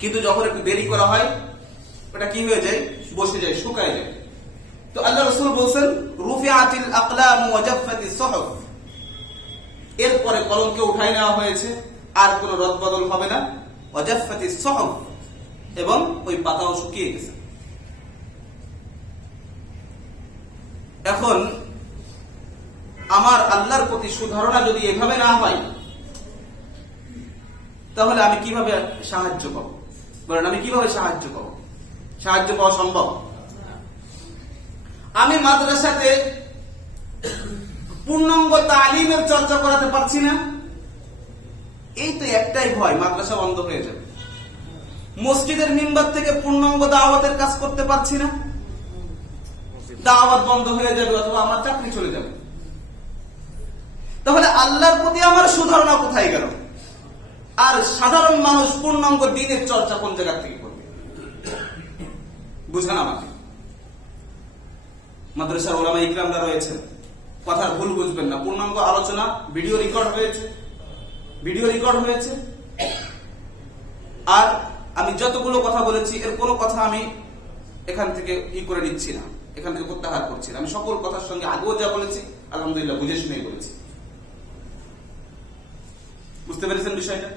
কিন্তু যখন একটু দেরি করা হয় ওটা কি হয়ে যায়, বসে যায়, শুকায় যায়। তো আল্লাহ রাসূল বলেন রুফিআতিল আকলাম ওয়াজাফাতিস সুহুফ, এরপরে কলমকে উঠাই নেওয়া হয়েছে, আর কোনো রদবদল হবে না, ওয়াজাফাতিস সুহুফ, এবং ওই পাতাও শুকিয়ে গেছে। এখন আমার আল্লাহর প্রতি সুধারণা যদি এভাবে না হয় তাহলে আমি কিভাবে সাহায্য পাবো? বলেন, আমি কিভাবে সাহায্য পাবো? সাহায্য পাওয়া সম্ভব? আমি মাদ্রাসাতে পূর্ণাঙ্গ তালিমের চর্চা করাতে পারছি না, এই তো একটাই ভয়, মাদ্রাসা বন্ধ হয়ে যাবে। মসজিদের মিম্বার থেকে পূর্ণাঙ্গ দাওয়াতের কাজ করতে পারছি না, দাওয়াত বন্ধ হয়ে যাবে, অথবা আমার চাকরি চলে যাবে। তাহলে আল্লাহর প্রতি আমার সুধারণা কোথায় গেল? আর সাধারণ মানুষ পূর্ণাঙ্গ দ্বীনের চর্চা কোন জায়গা থেকে করবে? বুঝান আমাকে। মাদ্রাসার উলামা ইকরামরা রয়েছেন, কথার ভুল বুঝবেন না, পূর্ণাঙ্গ আলোচনা ভিডিও রেকর্ড হয়েছে, আর আমি যতগুলো কথা বলেছি এর কোনো কথা আমি এখান থেকে করে নিচ্ছি না, এখান থেকে প্রত্যাহার করছি না। আমি সকল কথার সঙ্গে আগেও যা বলেছি আলহামদুলিল্লাহ বুঝে শুনেই বলেছি। বুঝতে পেরেছেন বিষয়টা?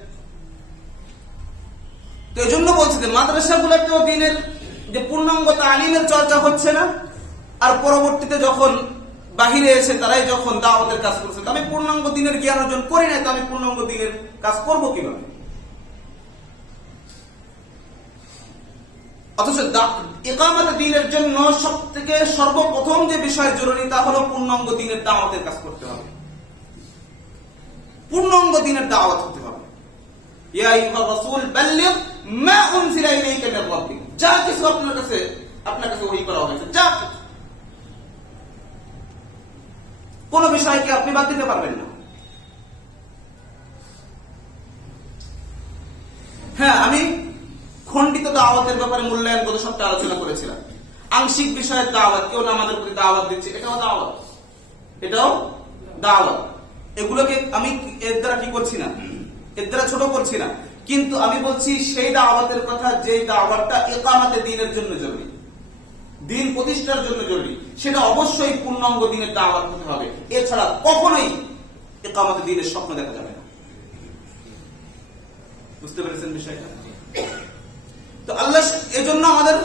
তো এই জন্য বলছি যে মাদ্রাসাগুলোতেও দ্বীনের যে পূর্ণাঙ্গ তালিমের চর্চা হচ্ছে না, আর পরবর্তীতে যখন বাহিরে এসে তারাই যখন দাওয়াতের কাজ করছে, আমি পূর্ণাঙ্গ দিনের জ্ঞান অর্জন করি না, তো আমি পূর্ণাঙ্গ দিনের কাজ করব কিভাবে? অথচ ইকামত দ্বীনের জন্য সবথেকে সর্বপ্রথম যে বিষয় জরুরি তা হলো পূর্ণাঙ্গ দিনের দাওয়াতের কাজ করতে হবে, পূর্ণাঙ্গ দিনের দাওয়াত হতে হবে। ইয়া আইয়ুহার রাসূল বাল্লিগ মা উনজিলা ইলাইকা মির রাব্বিক, যা কিছু আপনার কাছে ওহী করা হয়েছে, যা কোন বিষয়কে আপনি বাদ দিতে পারবেন না। হ্যাঁ, আমি খণ্ডিত দাওয়াতের ব্যাপারে মূল্যায়ন গত সপ্তাহে আলোচনা করেছিলাম। আংশিক বিষয়ের দাওয়াত, কেউ আমাদের প্রতি দাওয়াত দিচ্ছে, এটাও দাওয়াত, এটাও দাওয়াত। এগুলোকে আমি এর দ্বারা কি করছি না, এর দ্বারা ছোট করছি না, কিন্তু আমি বলছি সেই দাওয়াতের কথা যে দাওয়াতটা ইকামতে দ্বীনের জন্য জরুরি, দিন প্রতিষ্ঠার জন্য জরুরি, সেটা অবশ্যই পূর্ণাঙ্গ দিনের দাওয়াত হতে হবে। এছাড়া কখনোই ইকামতে দ্বীনের স্বপ্ন দেখা যাবে না। বুঝতে পেরেছেন বিষয়টা? তো আল্লাহ এজন্য আমাদের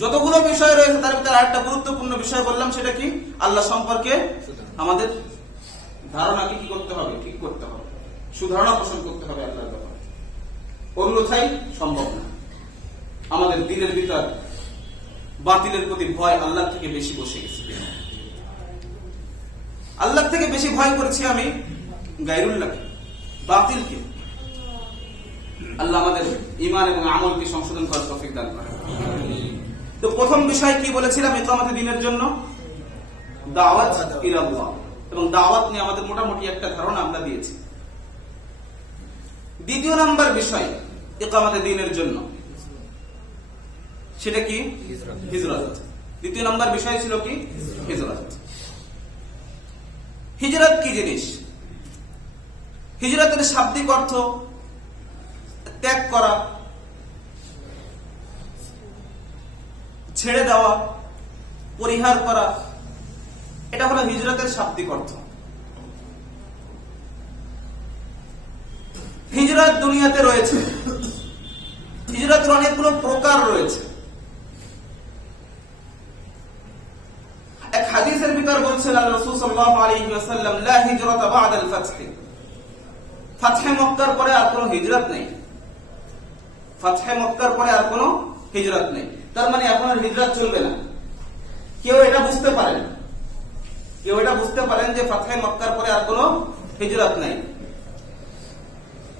যতগুলো বিষয় রয়েছে তার ভিতরে আরেকটা গুরুত্বপূর্ণ বিষয় বললাম, সেটা কি? আল্লাহ সম্পর্কে আমাদের ধারণাকে কি করতে হবে, ঠিক করতে হবে, সুধারণা পোষণ করতে হবে আল্লাহর ব্যাপারে, অন্যথায় সম্ভব না। আমাদের দিলের ভিতর বাতিলের প্রতি ভয় আল্লাহ থেকে বেশি বসে গেছে। আল্লাহ থেকে বেশি ভয় করেছি আমি গায়রুল্লাহকে, বাতিলকে। আল্লাহ আমাদের ঈমান এবং আমলকে সংশোধন করার তৌফিক দান করেন। তো প্রথম বিষয় কি বলেছিলাম? ইকামতে দ্বীনের জন্য দাওয়াত ইলাল্লাহ, এবং দাওয়াত নিয়ে আমাদের মোটামুটি একটা ধারণা আমরা দিয়েছি। দ্বিতীয় নাম্বার বিষয় ইকামতে দ্বীনের জন্য, সেটা কি? হিজরত। দ্বিতীয় নাম্বার বিষয় ছিল কি? হিজরত। হিজরত কি জিনিস? হিজরতের শাব্দিক অর্থ ত্যাগ করা, ছেড়ে দেওয়া, পরিহার করা, এটা হলো হিজরতের শাব্দিক অর্থ। হিজরত দুনিয়াতে রয়েছে, হিজরতের অনেকগুলো প্রকার রয়েছে। এক হাদিসের ভিতর বলছেন আল্লাহ রাসূল সাল্লাল্লাহু আলাইহি ওয়াসাল্লাম, লা হিজরাতা বা'দাল ফাতহ, ফাতহে মক্কার পরে আর কোনো হিজরত নেই, ফাতহে মক্কার পরে আর কোনো হিজরত নেই। তার মানে এখন আর হিজরত চলবে না। কেউ এটা বুঝতে পারেন, কেউ এটা বুঝতে পারেন যে ফাতহে মক্কার পরে আর কোনো হিজরত নাই।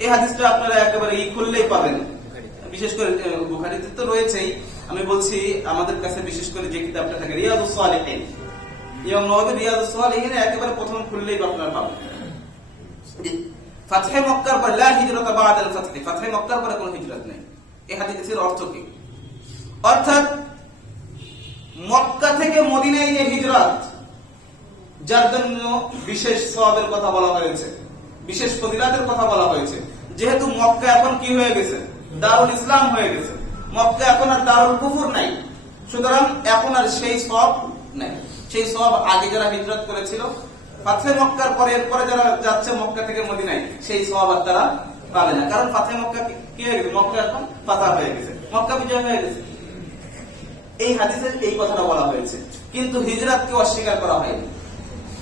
এই হাদিসটা আপনারা একেবারে খুললেই পাবেন, বিশেষ করে বুখারীতে তো রয়েছেই। আমি বলছি আমাদের কাছে বিশেষ করে যে কিতাবটা থাকে রিয়াদুস সালিহিন, ইমাম নওয়াবী রিয়াদুস সালিহিন একেবারে প্রথম খুললেই আপনারা পাবেন ফাতহে মক্কার পর লা হিজরাতা বা'দাল ফাতহ, ফাতহে মক্কার পরে কোনো হিজরত নেই। এই হাদিসের অর্থ কি? অর্থাৎ মক্কা থেকে মদিনায় যে হিজরত, যার জন্য বিশেষ সওয়াবের কথা বলা হয়েছে, বিশেষ ফজিলতের কথা বলা হয়েছে, যেহেতু মক্কা এখন কি হয়ে গেছে? দারুল ইসলাম হয়ে গেছে। মক্কা এখন আর দারুল কুফর নাই, সুতরাং এখন আর সেই সওয়াব নাই। সেই সওয়াব আগে যারা হিজরত করেছিল ফাতহে মক্কার পরে, এরপরে যারা যাচ্ছে মক্কা থেকে মদিনায়, সেই সওয়াব আর তারা পাবে না। কারণ ফাতহে মক্কা কি হয়ে গেছে? মক্কা এখন ফাতহ হয়ে গেছে, মক্কা বিজয় হয়ে গেছে। এই হাদিসে এই কথাটা বলা হয়েছে, কিন্তু হিজরতকে অস্বীকার করা হয়নি।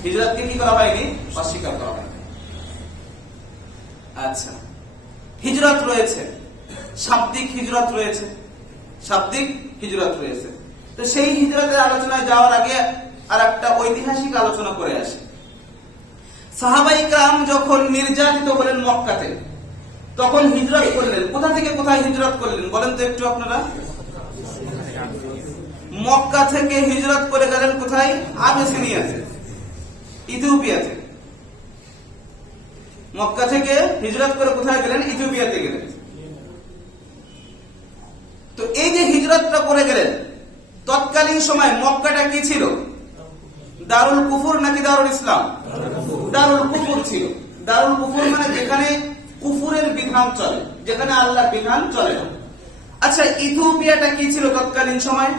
হিজরতকে কি করা হয়নি? অস্বীকার করা হয়নি। আচ্ছা, হিজরত রয়েছে, শাব্দিক হিজরত রয়েছে, শাব্দিক হিজরত রয়েছে। তো সেই হিজরতের আলোচনায় যাওয়ার আগে আর একটা ঐতিহাসিক আলোচনা করে আসি। সাহাবায়ে কেরাম যখন নির্যাতিত হলেন মক্কাতে, তখন হিজরত করলেন। কোথা থেকে কোথায় হিজরত করলেন বলেন তো একটু আপনারা? মক্কা থেকে হিজরত করে গেলেন কোথায়? আবিসিনিয়াতে, ইথিওপিয়াতে। মক্কা থেকে হিজরত করে কোথায় গেলেন? ইথিওপিয়াতে গেলেন। তো এই যে হিজরতটা করে গেলেন, তৎকালীন সময় মক্কাটা কি ছিল? দারুল কুফর নাকি দারুল ইসলাম? দারুল কুফর ছিল। দারুল কুফর মানে যেখানে কুফরের বিধান চলে, যেখানে আল্লাহর বিধান চলে না। আচ্ছা, ইথিওপিয়াটা কি ছিল তৎকালীন সময়?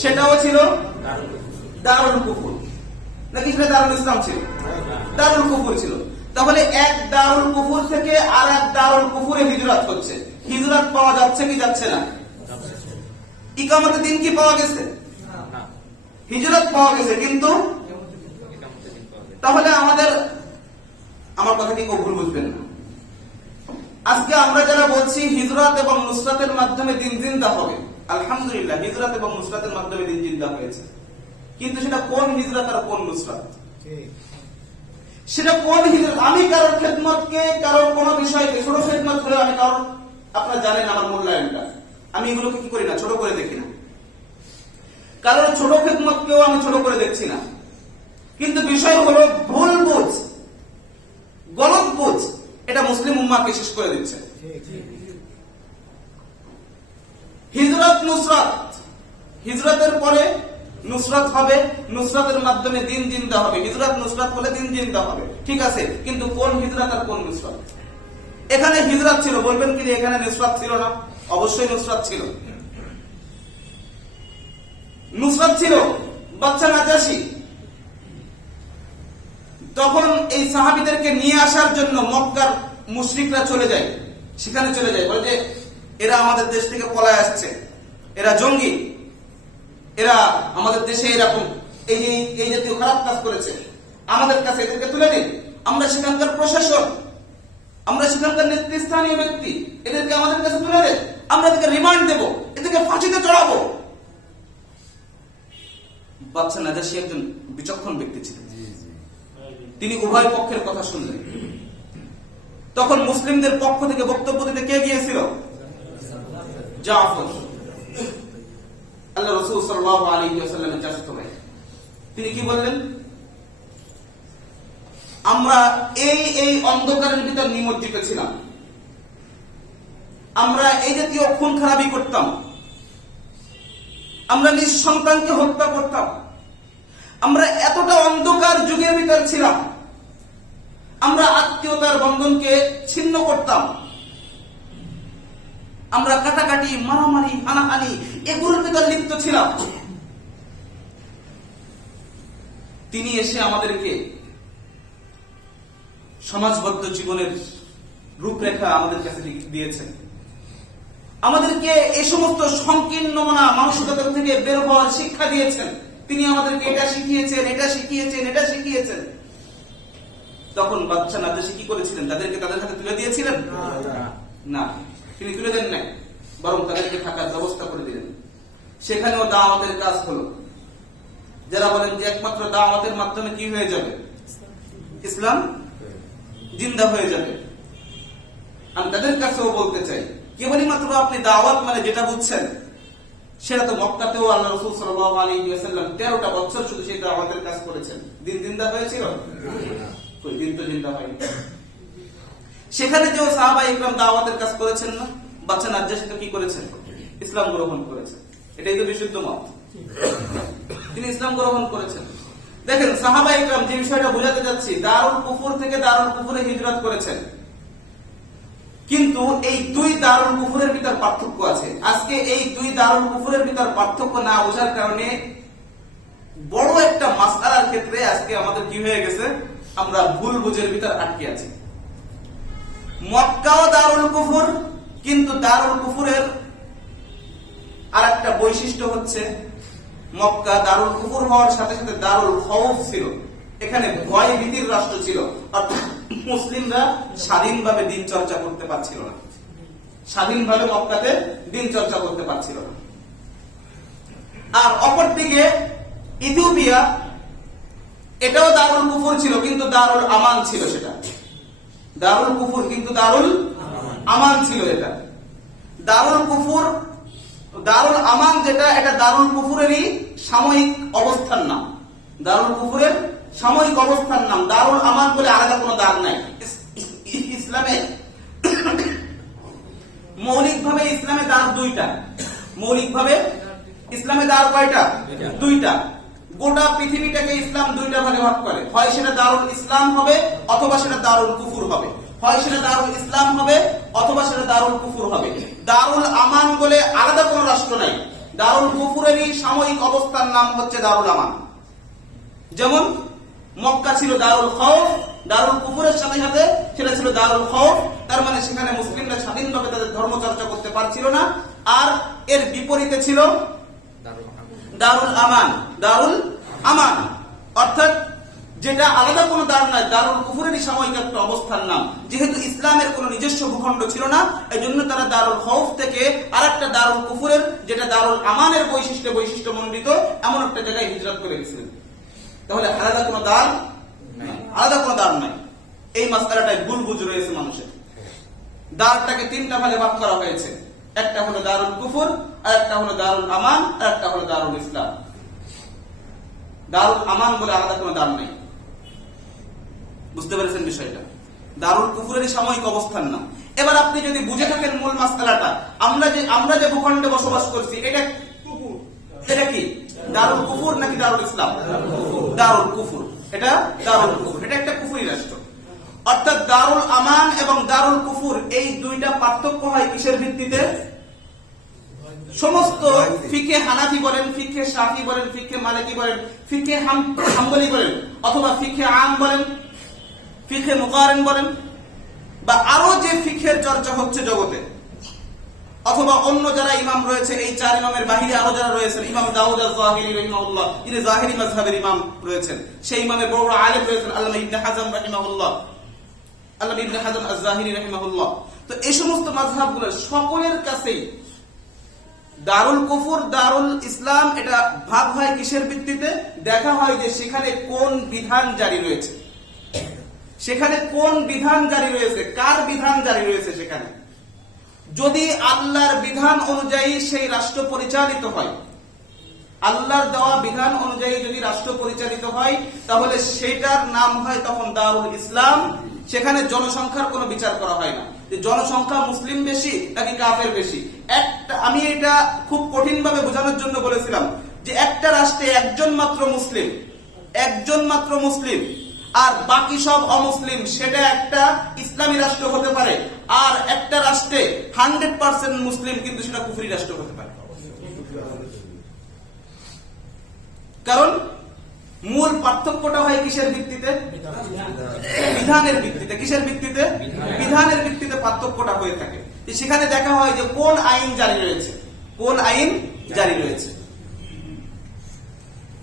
সেটাও ছিল দারুল কুফর নাকি সেটা দারুল ইসলাম ছিল? দারুল কুফর ছিল। তাহলে এক দারুল কুফর থেকে আর এক দারুল কুফরে হিজরত হচ্ছে। হিজরত পাওয়া যাচ্ছে কি যাচ্ছে না? ইকামতে দিন কি পাওয়া গেছে? হিজরত পাওয়া গেছে, কিন্তু তাহলে আমার কথা কি ভুল বুঝবেন না। আজকে আমরা যারা বলছি হিজরত এবং নুসরাতের মাধ্যমে দিন জিন্দা হবে, আলহামদুলিল্লাহ হিজরত এবং নুসরাতের মাধ্যমে দিন জিন্দা হয়েছে, কিন্তু সেটা কোন হিজরত আর কোন নুসরাত? সেটা কোন হিজরত? আমি কারোর খেদমতকে, কারোর কোন বিষয়কে ছোট খেদমত করে আমি কারোর, আপনারা জানেন আমার মূল্যায়নটা, আমি এগুলোকে কি করি না, ছোট করে দেখি না। কারোর ছোট খেদমতকেও আমি ছোট করে দেখছি না, কিন্তু বিষয় হলো ভুল বুঝ, গলত বুঝ, এটা মুসলিম উম্মাহকে শেষ করে দিচ্ছে। হিজরত নুসরাত, হিজরতের পরে নুসরাত হবে, নুসরাতের মাধ্যমে দিন জিন্দা হবে, হিজরত নুসরাত হলে দিন জিন্দা হবে, ঠিক আছে, কিন্তু কোন হিজরত আর কোন নুসরাত? এখানে হিজরত ছিল, বলবেন কি এখানে নুসরাত ছিল না? অবশ্যই নুসরাত ছিল, নুসরাত ছিল। বাচ্চা নাজাশী তখন এই সাহাবীদেরকে নিয়ে আসার জন্য মক্কার মুশরিকরা চলে যায়, সেখানে চলে যায়, বলে যে এরা আমাদের দেশ থেকে পলায় আসছে, এরা জঙ্গি, এরা আমাদের দেশে এরকম এই জাতীয় খারাপ কাজ করেছে, আমাদের কাছে এদেরকে তুলে দিন, আমরা সেখানকার প্রশাসন, আমরা সেখানকার নেতৃস্থানীয় ব্যক্তি, এদেরকে আমাদের কাছে তুলে দেন, আমরা এদেরকে রিমান্ড দেব, এদেরকে ফাঁসিতে চড়াবো। বাচ্চা নাজাশী একজন বিচক্ষণ ব্যক্তি ছিলেন, তিনি উভয় পক্ষের কথা শুনলেন। তখন মুসলিমদের পক্ষ থেকে বক্তব্য দিতে কে গিয়েছিল? জাফর, আল্লাহ রাসূল সাল্লাল্লাহু আলাইহি ওয়াসাল্লামের চাচাতো ভাই। তিনি কি বললেন? আমরা এই অন্ধকারের ভিতর নিমজ্জিত ছিলাম, আমরা এই জাতীয় খুন খারাপি করতাম, আমরা নিজ সন্তানকে হত্যা করতাম, আমরা এতটা অন্ধকার যুগের ভিতর ছিলাম, আমরা আত্মীয়তার বন্ধনকে ছিন্ন করতাম, আমরা কাটাকাটি, মারামারি, হানাহানি এগুলোর ভিতর লিপ্ত ছিলাম। তিনি এসে আমাদেরকে সমাজবদ্ধ জীবনের রূপরেখা আমাদের কাছে দিয়েছেন, আমাদেরকে এই সমস্ত সংকীর্ণ মানসিকতা থেকে বের হওয়ার শিক্ষা দিয়েছেন, তিনি আমাদেরকে এটা শিখিয়েছেন, এটা শিখিয়েছেন, এটা শিখিয়েছেন। তখন বাচ্চা নাজাশী কি করেছিলেন? তাদেরকে তাদের হাতে তুলে দিয়েছিলেন না, তিনি তুলে দেন নাই, বরং তাদেরকে থাকার ব্যবস্থা করে দিলেন। সেখানেও দাওয়াতের কাজ হলো। যারা বলেন যে একমাত্র দাওয়াতের মাধ্যমে কি হয়ে যাবে? ইসলাম জিন্দা হয়ে যাবে, আমি তাদের কাছেও বলতে চাই, কেবলমাত্র আপনি দাওয়াত মানে যেটা বুঝছেন সেটা তো মক্কাতেও আল্লাহ রাসূল সাল্লাল্লাহু আলাইহি ওয়াসাল্লাম 13টা বছর শুধু সেই দাওয়াতের কাজ করেছেন। দিন জিন্দা হয়েছিল? কই দিন তো জিন্দা হয়নি। সেখানে যে সাহাবায়ে ইকরাম দাওয়াতের কাজ করেছেন না, বাচ্চা নাজাশী তো কি করেছেন? ইসলাম গ্রহণ করেছেন। এটাই তো বিশুদ্ধ মত, তিনি ইসলাম গ্রহণ করেছেন। দেখেন সাহাবায়ে ইকরাম যে বিষয়টা বোঝাতে যাচ্ছি, দারুল কুফর থেকে দারুল কুফরে হিজরত করেছেন, কিন্তু এই দুই দারুল কুফরের ভিতর পার্থক্য আছে। আজকে এই দুই দারুল কুফরের ভিতর পার্থক্য না বোঝার কারণে বড় একটা মাসআলার ক্ষেত্রে আজকে আমাদের কি হয়ে গেছে, আমরা ভুল বুঝের ভিতর আটকে আছি। মক্কাও দারুল কুফর, কিন্তু দারুল কুফরের আরেকটা বৈশিষ্ট্য হচ্ছে মক্কা দারুল কুফর হওয়ার সাথে সাথে দারুল খৌফ ছিল, এখানে ভয় ভীতির রাষ্ট্র ছিল, অর্থাৎ মুসলিমরা স্বাধীনভাবে দিন চর্চা করতে পারছিল না, স্বাধীনভাবে মক্কাতে দিন চর্চা করতে পারছিল না। আর অপরদিকে ইথিওপিয়া, এটাও দারুল কুফর ছিল, কিন্তু দারুল আমান ছিল। সেটা দারুল কুফর কিন্তু দারুল আমান ছিল। এটা দারুল কুফর, দারুল আমান যেটা, এটা দারুল কুফরেরই সাময়িক অবস্থান নাম, দারুল কুফরের সাময়িক অবস্থান নাম। দারুল আমান বলে আলাদা কোনো দার নাই ইসলামে। মৌলিকভাবে ইসলামে দার দুইটা, মৌলিকভাবে ইসলামে দার কয়টা? দুইটা। গোটা পৃথিবীটাকে ইসলাম দুইটা ভাগে ভাগ করে, হয় সেটা দারুল ইসলাম হবে অথবা সেটা দারুল কুফর হবে, হয় সেটা দারুল ইসলাম হবে অথবা সেটা দারুল কুফর হবে। দারুল আমান বলে আলাদা কোনো রাষ্ট্র নাই, দারুল কুফরেরই সাময়িক অবস্থার নাম হচ্ছে দারুল আমান। যেমন মক্কা ছিল দারুল খৌফ, দারুল কুফরের সাথে সাথে সেটা ছিল দারুল খৌফ, তার মানে সেখানে মুসলিমরা স্বাধীনভাবে তাদের ধর্ম চর্চা করতে পারছিল না। আর এর বিপরীতে ছিল দারুল আমান। দারুল আমান অর্থাৎ যেটা আলাদা কোনো দার নয়, দারুল কুফরেরই সাময়িক একটা অবস্থান নাম। যেহেতু ইসলামের কোনো নিজস্ব ভূখণ্ড ছিল না, এই জন্য তারা দারুল খৌফ থেকে আরেকটা দারুল কুফরের, যেটা দারুল আমানের বৈশিষ্ট্য মণ্ডিত, এমন একটা জায়গায় হিজরত করে গেছিলেন। তাহলে আলাদা কোনো দার নাই। এই মাসআলাটায় ভুল বুঝ রয়েছে মানুষের। দারটাকে তিনটা ভাগে ভাগ করা হয়েছে, একটা হলো দারুল কুফর, আর একটা হলো দারুল আমান, আর একটা হলো দারুল ইসলাম। দারুল আমান বলে আলাদা কোনো দার নাই। বুঝতে পেরেছেন বিষয়টা? দারুল কুফরেরই সাময়িক অবস্থান না। এবার আপনি যদি বুঝে থাকেন মূল মাসআলাটা, আমরা যে ভূখণ্ডে বসবাস করছি এটা কি দারুল কুফর নাকি দারুল ইসলাম? দারুল কুফর। এটা দারুল কুফর, এটা একটা কুফরি রাষ্ট্র। অর্থাৎ দারুল আমান এবং দারুল কুফর এই দুইটা পার্থক্য হয় কিসের ভিত্তিতে? সমস্ত ফিকে হানাফি বলেন, ফিকে শাফি বলেন, ফিকে মালিকি বলেন, ফিকে হাম্বলি বলেন, অথবা ফিকে আম বলেন, ফিকে মুকারিন বলেন, বা আরো যে ফিকের চর্চা হচ্ছে জগতে, অথবা অন্য যারা ইমাম রয়েছে, এই চার ইমামের বাহিরে আরো যারা রয়েছেন, ইমাম দাউদ আয-যাহিরি রাহিমাহুল্লাহ, যিনি যাহিরি মাযহাবের ইমাম রয়েছেন, সেই ইমামের বড় আলেম রয়েছেন আল্লামা ইবনে হাজম রাহিমাহুল্লাহ, আল্লামা ইবনে হাজম আয-যাহিরি রাহিমাহুল্লাহ। তো এই সমস্ত মাযহাবগুলোর সকলের কাছেই দারুল কুফর, দারুল ইসলাম এটা ভাগ হয় কিসের ভিত্তিতে? দেখা হয় যে সেখানে কোন বিধান জারি রয়েছে, সেখানে কোন বিধান জারি রয়েছে, কার বিধান জারি রয়েছে। সেখানে যদি আল্লাহর বিধান অনুযায়ী সেই রাষ্ট্র পরিচালিত হয়, আল্লাহর দেওয়া বিধান অনুযায়ী যদি রাষ্ট্র পরিচালিত হয়, তাহলে সেটার নাম হয় তখন দারুল ইসলাম। সেখানে জনসংখ্যার কোনো বিচার করা হয় না, যে জনসংখ্যা মুসলিম বেশি নাকি কাফের বেশি। আমি এটা খুব কঠিন ভাবে বোঝানোর জন্য বলেছিলাম যে একটা রাষ্ট্রে একজন মাত্র মুসলিম আর বাকি সব অমুসলিম, সেটা একটা ইসলামী রাষ্ট্র হতে পারে। আর একটা রাষ্ট্রে 100% মুসলিম কিন্তু সেটা কুফরি রাষ্ট্র হতে পারে। কারণ মূল পার্থক্যটা হয় কিসের ভিত্তিতে? বিধানের ভিত্তিতে। কিসের ভিত্তিতে? বিধানের ভিত্তিতে পার্থক্যটা হয়ে থাকে। সেখানে দেখা হয় যে কোন আইন জারি রয়েছে।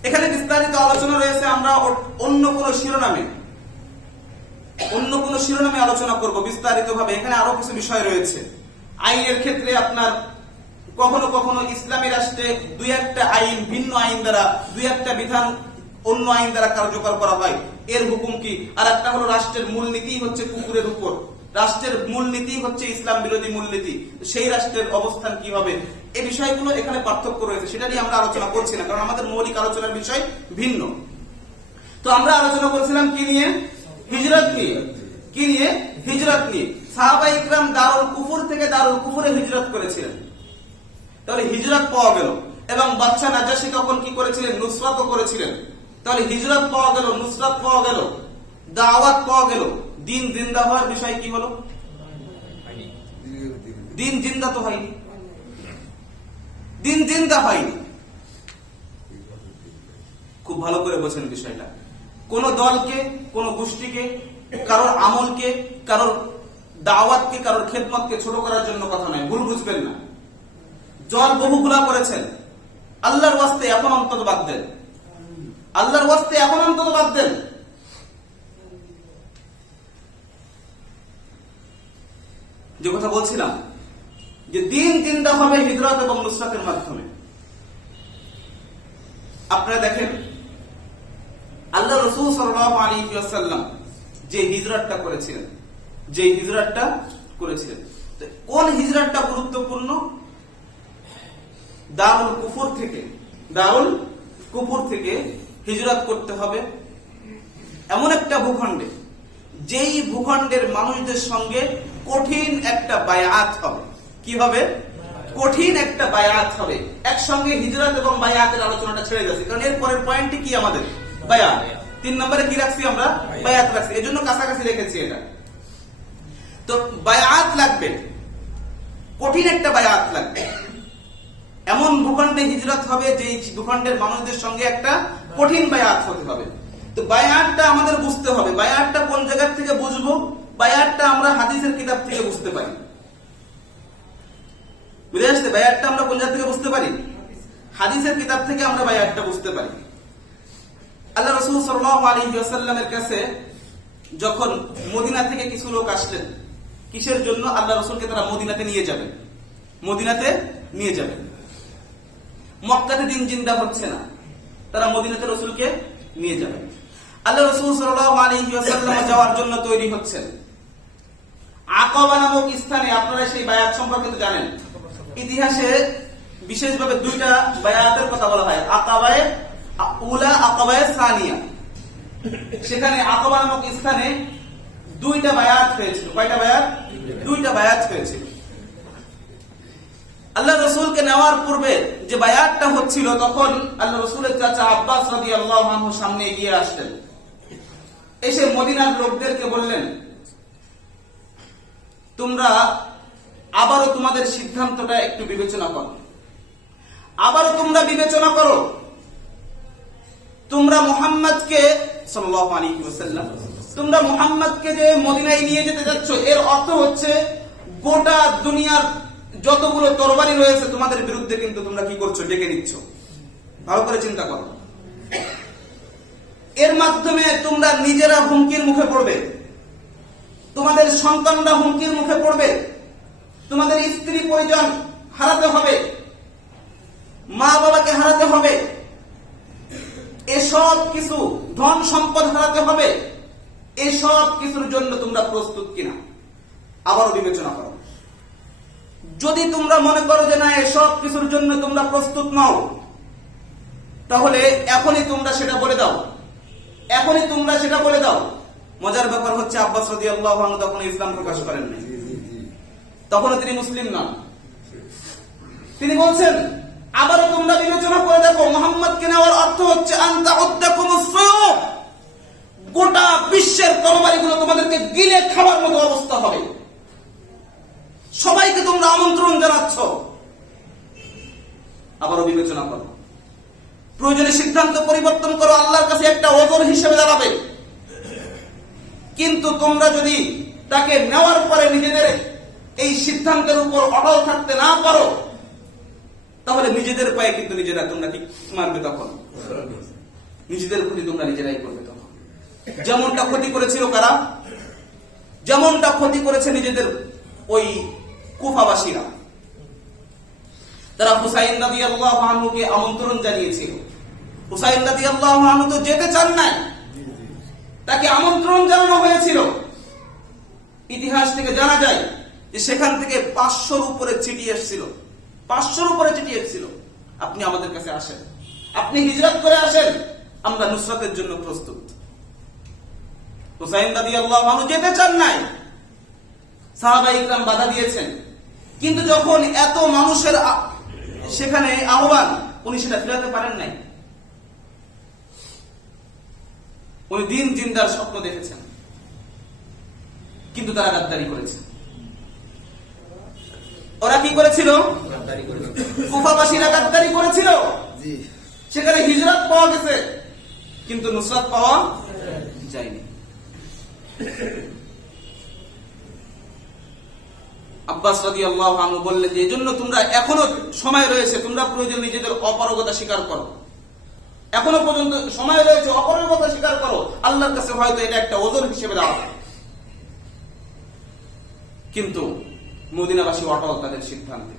এখানে বিস্তারিত আলোচনা রয়েছে, আমরা অন্য কোন শিরোনামে আলোচনা করব বিস্তারিত ভাবে। এখানে আরো কিছু বিষয় রয়েছে। আইনের ক্ষেত্রে আপনার কখনো কখনো ইসলামী রাষ্ট্রে দুই একটা আইন ভিন্ন আইন দ্বারা, দুই একটা বিধান অন্য আইন দ্বারা কার্যকর করা হয়, এর হুকুম কি? আর একটা হলো রাষ্ট্রের মূলনীতি হচ্ছে কুফরের উপর, রাষ্ট্রের মূলনীতি হচ্ছে ইসলাম বিরোধী মূলনীতি, সেই রাষ্ট্রের অবস্থান কি হবে? এই বিষয়গুলো এখানে পার্থক্য রয়েছে, সেটা নিয়ে আমরা আলোচনা করছি না, কারণ আমাদের মৌলিক আলোচনার বিষয় ভিন্ন। তো আমরা আলোচনা করছিলাম কি নিয়ে? হিজরত নিয়ে। সাহাবা ইকরাম দারুল কুফর থেকে দারুল কুফরে হিজরত করেছিলেন। তাহলে হিজরত পাওয়া গেল, এবং বাদশা নাজাশী তখন কি করেছিলেন? নুসরাতও করেছিলেন। তাহলে হিজরত পাওয়া গেল, নুসরাত পাওয়া গেল, দাওয়াত পাওয়া গেল, দিন জিন্দা হওয়ার বিষয় কি হলো? দিন জিন্দা তো হয়নি, দিন জিন্দা হয়নি। খুব ভালো করে বোঝেন বিষয়টা। কোন দলকে, কোন গোষ্ঠীকে, কারোর আমলকে, কারোর দাওয়াতকে, কারোর খেদমতকে ছোট করার জন্য কথা নয়, ভুল বুঝবেন না। জল বহুগুলা করেছেন, আল্লাহর ওয়াস্তে এখন অন্তত বাদ দেন, আল্লাহর ওয়াস্তে এখন অন্তত বাদ দেন। যে কথা বলছিলাম যে দিন জিন্দা হবে হিজরত এবং নুসরাতের মাধ্যমে। আপনারা দেখেন আল্লাহ রাসূল সাল্লাল্লাহু আলাইহি ওয়াসাল্লাম যে হিজরতটা করেছিলেন, কোন হিজরতটা গুরুত্বপূর্ণ? দারুল কুফর থেকে হিজরত করতে হবে এমন একটা ভূখণ্ডে, যেই ভূখণ্ডের মানুষদের সঙ্গে কঠিন একটা বায়াত হবে। কি হবে? কঠিন একটা বায়াত হবে। একসঙ্গে হিজরত এবং বায়াতের আলোচনাটা ছেড়ে যাচ্ছে, কারণ এর পরের পয়েন্টটি কি আমাদের? বায়াত। 3 নম্বরে কি রাখছি আমরা? বায়াত রাখছি, এজন্য কাছাকাছি রেখেছি এটা। তো বায়াত লাগবে, কঠিন একটা বায়াত লাগবে। এমন ভূখণ্ডে হিজরত হবে যে ভূখণ্ডের মানুষদের সঙ্গে একটা কঠিন বায়াত হতে হবে। তো বায়াতটা আমাদের বুঝতে হবে। বায়াতটা কোন জায়গা থেকে বুঝবো? বায়াতটা আমরা হাদিসের কিতাব থেকে বুঝতে পারি। বুঝে আসছে? বায়াতটা আমরা কোন জায়গা থেকে বুঝতে পারি? হাদিসের কিতাব থেকে আমরা বায়াতটা বুঝতে পারি। আল্লাহ রাসূল সাল্লাল্লাহু আলাইহি ওয়াসাল্লামের কাছে যখন মদিনা থেকে কিছু লোক আসলেন, কিসের জন্য? আল্লাহ রাসূলকে তারা মদিনাতে নিয়ে যাবেন, মদিনাতে নিয়ে যাবেন। মক্কাতে দিন জিন্দা হচ্ছে না, তারা মদিনাতে রাসূলকে নিয়ে যাবেন। আল্লাহ রাসূল সাল্লাল্লাহু আলাইহি ওয়াসাল্লাম যাওয়ার জন্য তৈরি হচ্ছেন। আকাবা নামক স্থানে, আপনারা সেই বায়াত সম্পর্কে তো জানেন, ইতিহাসে বিশেষভাবে দুইটা বায়াতের কথা বলা হয়, আকাবায়ে উলা, আকাবায়ে সানিয়া। সেখানে আকাবা নামক স্থানে দুইটা বায়াত হয়েছিল। কয়টা বায়াত? দুইটা বায়াত হয়েছিল। আল্লাহ রাসূলকে নেওয়ার পূর্বে যে বায়াতটা হচ্ছিল, তখন আল্লাহ রাসূলের চাচা আব্বাস রাদিয়াল্লাহু আনহু সামনে এগিয়ে আসলেন, এসে মদিনার লোকদেরকে বললেন, তোমরা আবারও তোমাদের সিদ্ধান্তটা একটু বিবেচনা করো, আবারও তোমরা বিবেচনা করো। তোমরা মুহাম্মদকে সাল্লাল্লাহু আলাইহি ওয়াসাল্লাম, তোমরা মুহাম্মদকে যে মদিনায় নিয়ে যেতে যাচ্ছ, এর অর্থ হচ্ছে গোটা দুনিয়ার যতগুলো তরবারি রয়েছে তোমাদের বিরুদ্ধে কিন্তু তোমরা কি করছো? ডেকে নিচ্ছ। ভালো করে চিন্তা করো। এর মাধ্যমে তোমরা নিজেরা হুমকির মুখে পড়বে, তোমাদের সন্তানরা হুমকির মুখে পড়বে, তোমাদের স্ত্রী পরিজন হারাতে হবে, মা বাবাকে হারাতে হবে, এসব কিছু ধন সম্পদ হারাতে হবে। এসব কিছুর জন্য তোমরা প্রস্তুত কিনা আবারও বিবেচনা করো। যদি তোমরা মনে করো যে না, এসব কিছুর জন্য তোমরা প্রস্তুত নও, তাহলে এখনই তোমরা সেটা বলে দাও, এখনই তোমরা সেটা বলে দাও। মজার ব্যাপার হচ্ছে, আব্বাস রাদিয়াল্লাহু আনহু তখন ইসলাম প্রকাশ করেন নাই, তখনও তিনি মুসলিম নন। তিনি বলছেন, আবারও তোমরা বিবেচনা করে দেখো, মুহাম্মদকে নেওয়ার অর্থ হচ্ছে আনতা উদ্দাকুমুস সুয়ুফ, গোটা বিশ্বের তরবারিগুলো তোমাদেরকে গিলে খাবার মতো অবস্থা হবে। সবাইকে তোমরা আমন্ত্রণ জানাচ্ছ, আবারও বিবেচনা করো, প্রয়োজনে সিদ্ধান্ত পরিবর্তন করো, আল্লাহর কাছে একটা ওজর হিসেবে দাঁড়াবে। কিন্তু তোমরা যদি তাকে নেওয়ার পরে নিজেদের এই সিদ্ধান্তের উপর অটল থাকতে না পারো, তাহলে নিজেদের পায়ে কিন্তু নিজেরা তোমরা কি মারবে, তখন নিজেদের ক্ষতি তোমরা নিজেরাই করবে। তখন যেমনটা ক্ষতি করেছিল কারা? যেমনটা ক্ষতি করেছে নিজেদের ওই কুফাবাসীরা। তারা হুসাইন রাদিয়াল্লাহু আনহুকে আমন্ত্রণ জানিয়েছিল। হুসাইন রাদিয়াল্লাহু আনহু তো যেতে চান নাই, তাকে আমন্ত্রণ জানানো হয়েছিল। ইতিহাস থেকে জানা যায় যে সেখান থেকে 500-র উপরে চিঠি এসেছিল, 500-র উপরে চিঠি এসেছিল, আপনি আমাদের কাছে আসেন, আপনি হিজরত করে আসেন, আমরা নুসরাতের জন্য প্রস্তুত। হুসাইন রাদিয়াল্লাহু আনহু যেতে চান নাই, সাহাবায়ে ইকরাম বাধা দিয়েছেন। কিন্তু যখন এত মানুষের সেখানে আহ্বান, উনি সেটা ফেরাতে পারেন নাই। উনি দিন জিন্দার স্বপ্ন দেখেছেন, কিন্তু তারা গাদ্দারি করেছে। ওরা কি করেছিল? কুফাবাসীরা গাদ্দারি করেছিল। সেখানে হিজরত পাওয়া গেছে, কিন্তু নুসরাত পাওয়া যায়নি। আব্বাস রাদিয়াল্লাহু আনহু বললেন যে এজন্য তোমরা এখনো সময় রয়েছে, তোমরা প্রয়োজন নিজেদের অপারগতা স্বীকার করো, এখনো পর্যন্ত সময় রয়েছে, অপারগতা স্বীকার করো, আল্লাহর কাছে হয়তো এটা একটা ওজর হিসেবে দেওয়া। কিন্তু মদিনাবাসী অটল তাদের সিদ্ধান্তে,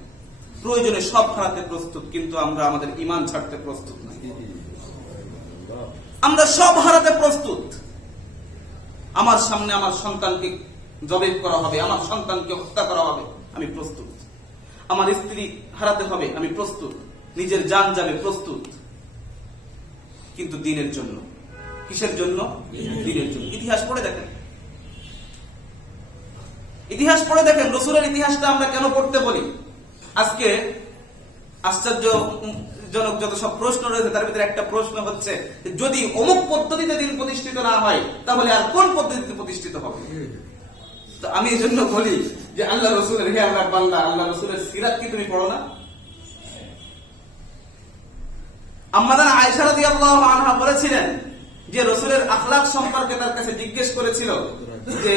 প্রয়োজনে সব হারাতে প্রস্তুত, কিন্তু আমরা আমাদের ঈমান ছাড়তে প্রস্তুত নই। আমরা সব হারাতে প্রস্তুত। আমার সামনে আমার সন্তানকে জবেদ করা হবে, আমার সন্তানকে হত্যা করা হবে, আমি প্রস্তুত। আমার স্ত্রী হারাতে হবে, আমি প্রস্তুত। নিজের জান যাবে, প্রস্তুত। কিন্তু দ্বীনের জন্য। কিসের জন্য? দ্বীনের জন্য। ইতিহাস পড়ে দেখেন, ইতিহাস পড়ে দেখেন, রাসূলের ইতিহাসটা আমরা কেন পড়তে বলি? আজকে আশ্চর্যজনক যত সব প্রশ্ন রয়েছে, তার ভিতরে একটা প্রশ্ন হচ্ছে, যদি অমুক পদ্ধতিতে দিন প্রতিষ্ঠিত না হয়, তাহলে আর কোন পদ্ধতিতে প্রতিষ্ঠিত হবে? তো আমি এই জন্য বলি যে আল্লাহ রাসূলের, হে আল্লাহর বান্দা, আল্লাহ রাসূলের সিরাত কি তুমি পড়ো না? আম্মা জান আয়েশা রাদিয়াল্লাহু আনহা বলেছিলেন যে রাসূলের আখলাক সম্পর্কে তার কাছে জিজ্ঞেস করেছিল যে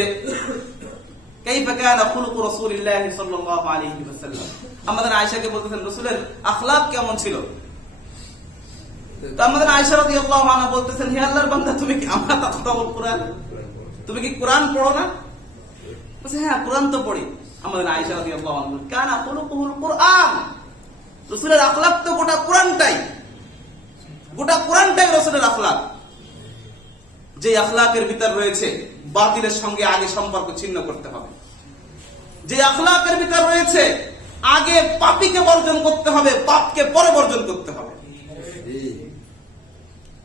কাইফা কানা খুলুকু রাসূলিল্লাহি সাল্লাল্লাহু আলাইহি ওয়াসাল্লাম, আমাদের আয়েশাকে বলতেছেন রাসূলের আখলাক কেমন ছিল। তো আমাদের আয়েশা রাদিয়াল্লাহু আনহা বলতেছেন, হে আল্লাহর বান্দা, তুমি কি আমরা তাকরাউল কুরআন, তুমি কি কোরআন পড়ো না? বলছে হ্যাঁ, কোরআন তো পড়ি। আমাদের আয়েশা রাদিয়াল্লাহু আনহা কানা খুলুকুল কুরআন, রাসূলের আখলাক তো গোটা কোরআনটাই, গোটা কোরআনটাই রাসূলের আখলাক। যে আখলাকের ভিতর রয়েছে বাতিলের সঙ্গে আগে সম্পর্ক ছিন্ন করতে হবে, যে আখলাকের ভিতর রয়েছে আগে পাপীকে বর্জন করতে হবে, পাপকে পরে বর্জন করতে হবে।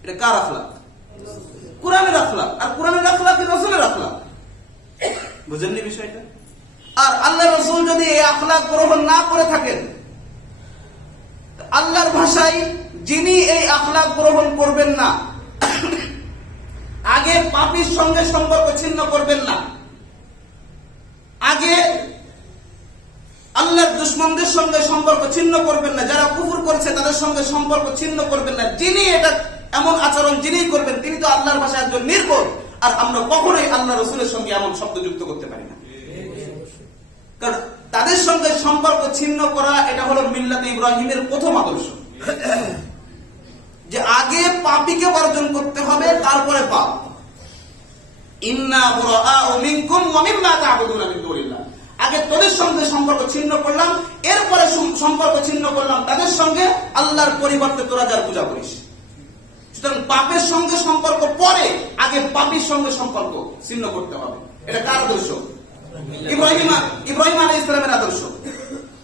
এটা কার আখলাক? কোরআনের আখলাক। আর কোরআনের আখলাক রাসূলের আখলাক। বুঝেননি বিষয়টা? আর আল্লাহর রাসূল যদি এই আখলাক গ্রহণ না করে থাকেন, আল্লাহর ভাষায় যিনি এই আখলাক গ্রহণ করবেন না, আগে পাপীর সঙ্গে সম্পর্ক ছিন্ন করবেন না, আগে আল্লাহর দুশমনদের সঙ্গে সম্পর্ক ছিন্ন করবেন না, যারা কুফর করেছে তাদের সঙ্গে সম্পর্ক ছিন্ন করবেন না, যিনি এটা এমন আচরণ যিনি করবেন তিনি তো আল্লাহর ভাষায় একজন নির্বোধ। আর আমরা কখনোই আল্লাহ রাসূলের সঙ্গে এমন শব্দ যুক্ত করতে পারি না, কারণ তাদের সঙ্গে সম্পর্ক ছিন্ন করা এটা হলো মিল্লাতে ইব্রাহিমের প্রথম আদর্শ, যে আগে পাপীকে বর্জন করতে হবে, তারপরে পাপ। ইন্না বুরাআউ মিনকুম ওয়া মিম্মা তা'বুদুনা মিন দুনিল্লাহ, আগে তোদের সঙ্গে সম্পর্ক ছিন্ন করলাম, এরপরে সম্পর্ক ছিন্ন করলাম তাদের সঙ্গে আল্লাহর পরিবর্তে তোরা যার পূজা করিস। সুতরাং পাপের সঙ্গে সম্পর্ক পরে, আগে পাপীর সঙ্গে সম্পর্ক ছিন্ন করতে হবে। এটা কার আদর্শ? ইব্রাহিম আলাইহিস সালামের আদর্শ।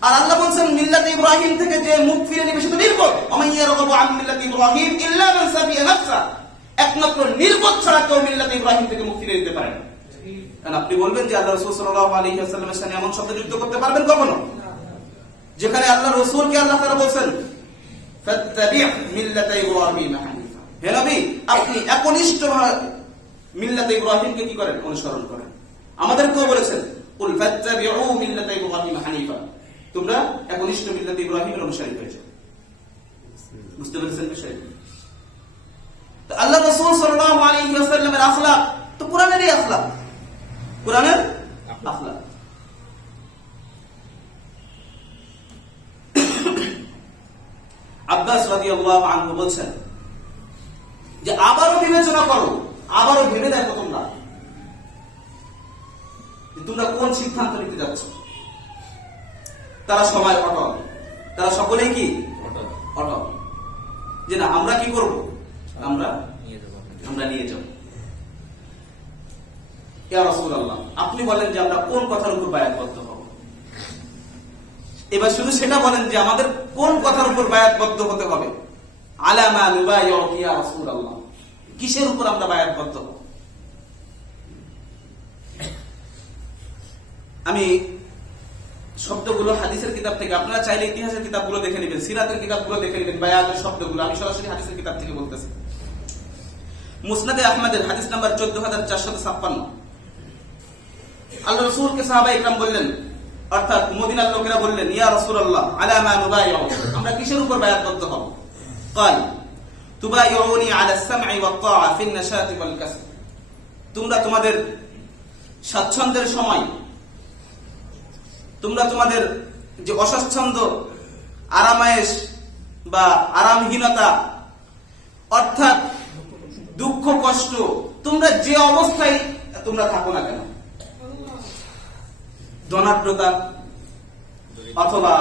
আর আল্লাহ বলেন মিল্লাতে ইব্রাহিম থেকে যে মুখ ফিরে নেবে সে তো নির্বোধ। ওমাইয়া রাগাবু আন মিল্লাতি ইব্রাহিম ইল্লা মান সাফিয়া নাফসা, একমাত্র নির্বোধ ছাড়া কেউ মিল্লাতে ইব্রাহিম থেকে মুখ ফিরে নিতে পারে না। কারণ আপনি বলবেন যে আল্লাহ রাসূল সাল্লাল্লাহু আলাইহি ওয়াসাল্লামের সাথে এমন শব্দ যুক্ত করতে পারবেন কখনো? যেখানে আল্লাহ রাসূলকে আল্লাহ তাআলা বলেন ফাত্তাবি' মিল্লাতা ইব্রাহিম হানিফা, হে নবী আপনি একনিষ্ঠভাবে মিল্লাতে ইব্রাহিমকে কি করেন? অনুসরণ করেন। আমাদেরকেও বলেছেন কুল ফাত্তাবি'উ মিল্লাতা ইব্রাহিম হানিফা, তোমরা একনিষ্ঠ মিল্লাতে ইব্রাহিমের অনুসারী হয়ে যাও। বুঝতে পেরেছেন বিষয়টা? তো আল্লাহ রাসূল সাল্লাল্লাহু আলাইহি ওয়াসাল্লামের আখলাক তো কোরআনেরই আখলাক, কোরআনের আখলাক। আব্বাস রাদিয়াল্লাহু আনহু বলছেন যে আবারও বিবেচনা করো, আবারও ভেবে দেখো তোমরা তোমরা কোন সিদ্ধান্ত নিতে যাচ্ছ। তারা সবাই অটল, তারা সকলেই কি অটল, যে না আমরা কি করব, আমরা নিয়ে যাব। ইয়া রাসূলুল্লাহ, আপনি বলেন যে আমরা কোন কথার উপর বায়াতবদ্ধ হব। এবার শুধু সেটা বলেন যে আমাদের কোন কথার উপর বায়াতবদ্ধ হতে হবে। আলা মা নুবাইয়ু ইয়া রাসূলুল্লাহ, কিসের উপর আমরা বায়াতবদ্ধ হব। আমি শব্দগুলো হাদিসের কিতাব থেকে, আপনারা চাইলে ইতিহাসের কিতাবগুলো দেখে নেবেন, সিরাতের কিতাবগুলো দেখে নেবেন, বায়াতের শব্দগুলো আমি সরাসরি হাদিসের কিতাব থেকে বলতেছি। মুসনাদে আহমদের হাদিস নাম্বার 14456, আল্লাহ রাসূলকে সাহাবায়ে ইকরাম বললেন, অর্থাৎ মদিনার লোকেরা বললেন, ইয়া রাসূলুল্লাহ আলা মা নুবাইয়ু, আমরা কিসের উপর বায়াতবদ্ধ হব। قال তুবাইউনি আলা সামঈ ওয়াত তাআ ফিন নাশাতি ওয়াল কাসব, তোমরা তোমাদের স্বাচ্ছন্দ্যের সময়, তোমরা তোমাদের যে অস্বাচ্ছন্দ্য, আরামায়েশ বা আরামহীনতা, অর্থাৎ দুঃখ কষ্ট, তোমরা যে অবস্থায় তোমরা থাকো না কেন, ধনাঢ্যতা অথবা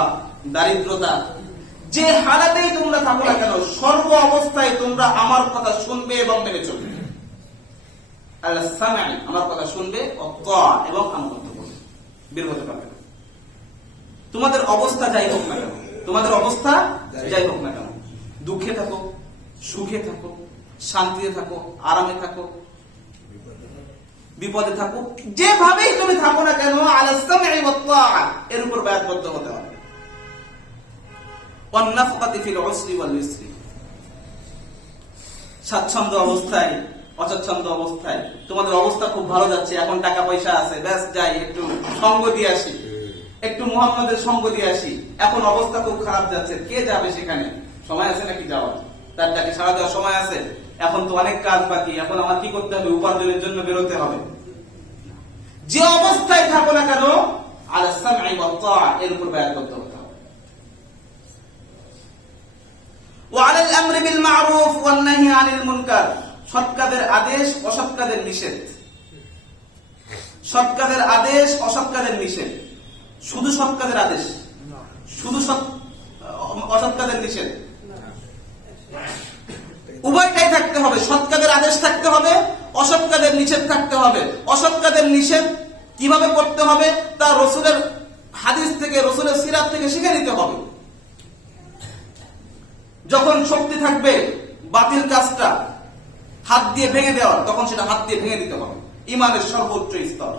দারিদ্রতা, যে হালাতেই তোমরা থাকো না কেন, সর্ব অবস্থায় তোমরা আমার কথা শুনবে এবং মেনে চলবে। আল্লাহ সামঈ, আমার কথা শুনবে, এবং অনুগত করবে, বের হতে পারবে না। তোমাদের অবস্থা যাই হোক না কেন, তোমাদের অবস্থা যাই হোক না কেন, দুঃখে থাকো, সুখে থাকো, শান্তিতে থাকো, আরামে থাকো, বিপদে থাকো, যেভাবেই তুমি থাকো না কেন, আলা সামঈ ওয়াত তাআ, এর উপর বায়াতবদ্ধ হতে হবে। ওয়ান নাফকাতি ফিল উসরি ওয়াল ইসরি, স্বাচ্ছন্দ্য অবস্থায়, অস্বাচ্ছন্দ্য অবস্থায়, তোমাদের অবস্থা খুব ভালো যাচ্ছে, এখন টাকা পয়সা আছে, ব্যাস যাই একটু সঙ্গ দিয়ে আসি, একটু মুহাম্মাদের সঙ্গ দিয়ে আসি, এখন অবস্থা খুব খারাপ যাচ্ছে, কে যাবে সেখানে, সময় আছে নাকি যাওয়ার, তার টাকা সারা দেওয়ার সময় আছে, এখন তো অনেক কাজ বাকি, এখন আমার কি করতে হবে, উপার্জনের জন্য বেরোতে হবে। যে অবস্থায় থাকো না কেন? আলা সামঈ ওয়া তাআ, এর উপর বায়াত করতে হবে। ওয়া আলাল আমরি বিল মা'রুফ ওয়ান নাহyi আনিল মুনকার, সৎ কাজের আদেশ, অসৎ কাজের নিষেধ। সৎ কাজের আদেশ, অসৎ কাজের নিষেধ। শুধু সৎ কাজের আদেশ, শুধু অসৎ কাজের নিষেধ, উভয়টাই থাকতে হবে। সৎ কাজের আদেশ থাকতে হবে, অসৎ কাজের নিষেধ থাকতে হবে। অসৎ কাজের নিষেধ কিভাবে করতে হবে তা রাসূলের হাদিস থেকে, রাসূলের সিরাত থেকে শিখে নিতে হবে। যখন শক্তি থাকবে বাতিল কাজটা হাত দিয়ে ভেঙে দেওয়ার, তখন সেটা হাত দিয়ে ভেঙে দিতে হবে, ঈমানের সর্বোচ্চ স্তর।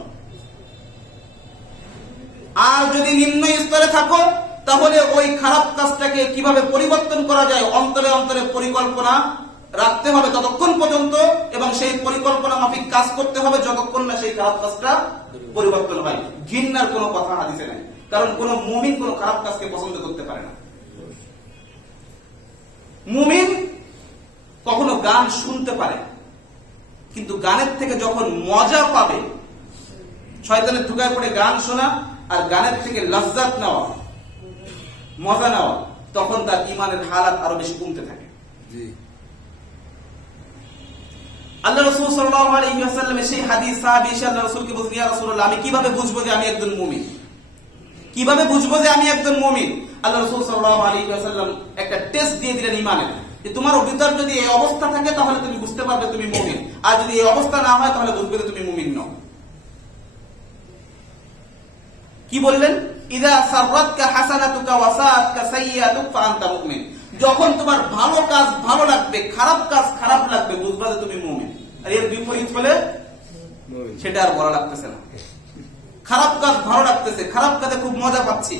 আর যদি নিম্ন স্তরে থাকো, তাহলে ওই খারাপ কাজটাকে কিভাবে পরিবর্তন করা যায় অন্তরে অন্তরে পরিকল্পনা রাখতে হবে ততক্ষণ পর্যন্ত, এবং সেই পরিকল্পনা মাফিক কাজ করতে হবে যতক্ষণ না সেই খারাপ কাজটা পরিবর্তন হয়। ঘৃণার কোনো কথা হাদিসে নাই, কারণ কোন মুমিন কোন খারাপ কাজকে পছন্দ করতে পারে না। মুমিন কখনো গান শুনতে পারে, কিন্তু গানের থেকে যখন মজা পাবে, শয়তানের ধোঁকায় পড়ে গান শোনা আর গানের থেকে লজ্জাত নেওয়া, মজা নেওয়া, তখন তার ঈমানের হালাত আরো বেশি কমতে থাকে। আল্লাহ রাসূল সাল্লাল্লাহু আলাইহি ওয়াসাল্লামের সেই হাদিস, সাহাবী এসে আল্লাহ রাসূলকে বললেন, ইয়া রাসূলুল্লাহ, আমি কিভাবে বুঝবো যে আমি একজন মুমিন? কিভাবে বুঝবো যে আমি একজন মুমিন? আল্লাহ রাসূল সাল্লাল্লাহু আলাইহি ওয়াসাল্লাম একটা টেস্ট দিয়ে দিলেন ঈমানের, যে তোমার ভিতর যদি এই অবস্থা থাকে তাহলে তুমি বুঝতে পারবে তুমি মুমিন, আর যদি এই অবস্থা না হয় তাহলে বুঝবে যে তুমি মুমিন নও। কি বললেন? ইযা সাররাতকা হাসানাতুকা ওয়া সাআতকা সাইয়্যাতুকা ফাআনতা মুমিন। যখন তোমার ভালো কাজ ভালো লাগবে, খারাপ কাজ খারাপ লাগবে, বুঝবা যে তুমি মুমিন। আর এর বিপরীত হলে সেটা আর ভালো লাগতেছে না। খারাপ কাজ ভালো লাগতেছে, খারাপ কাজে খুব মজা পাচ্ছি,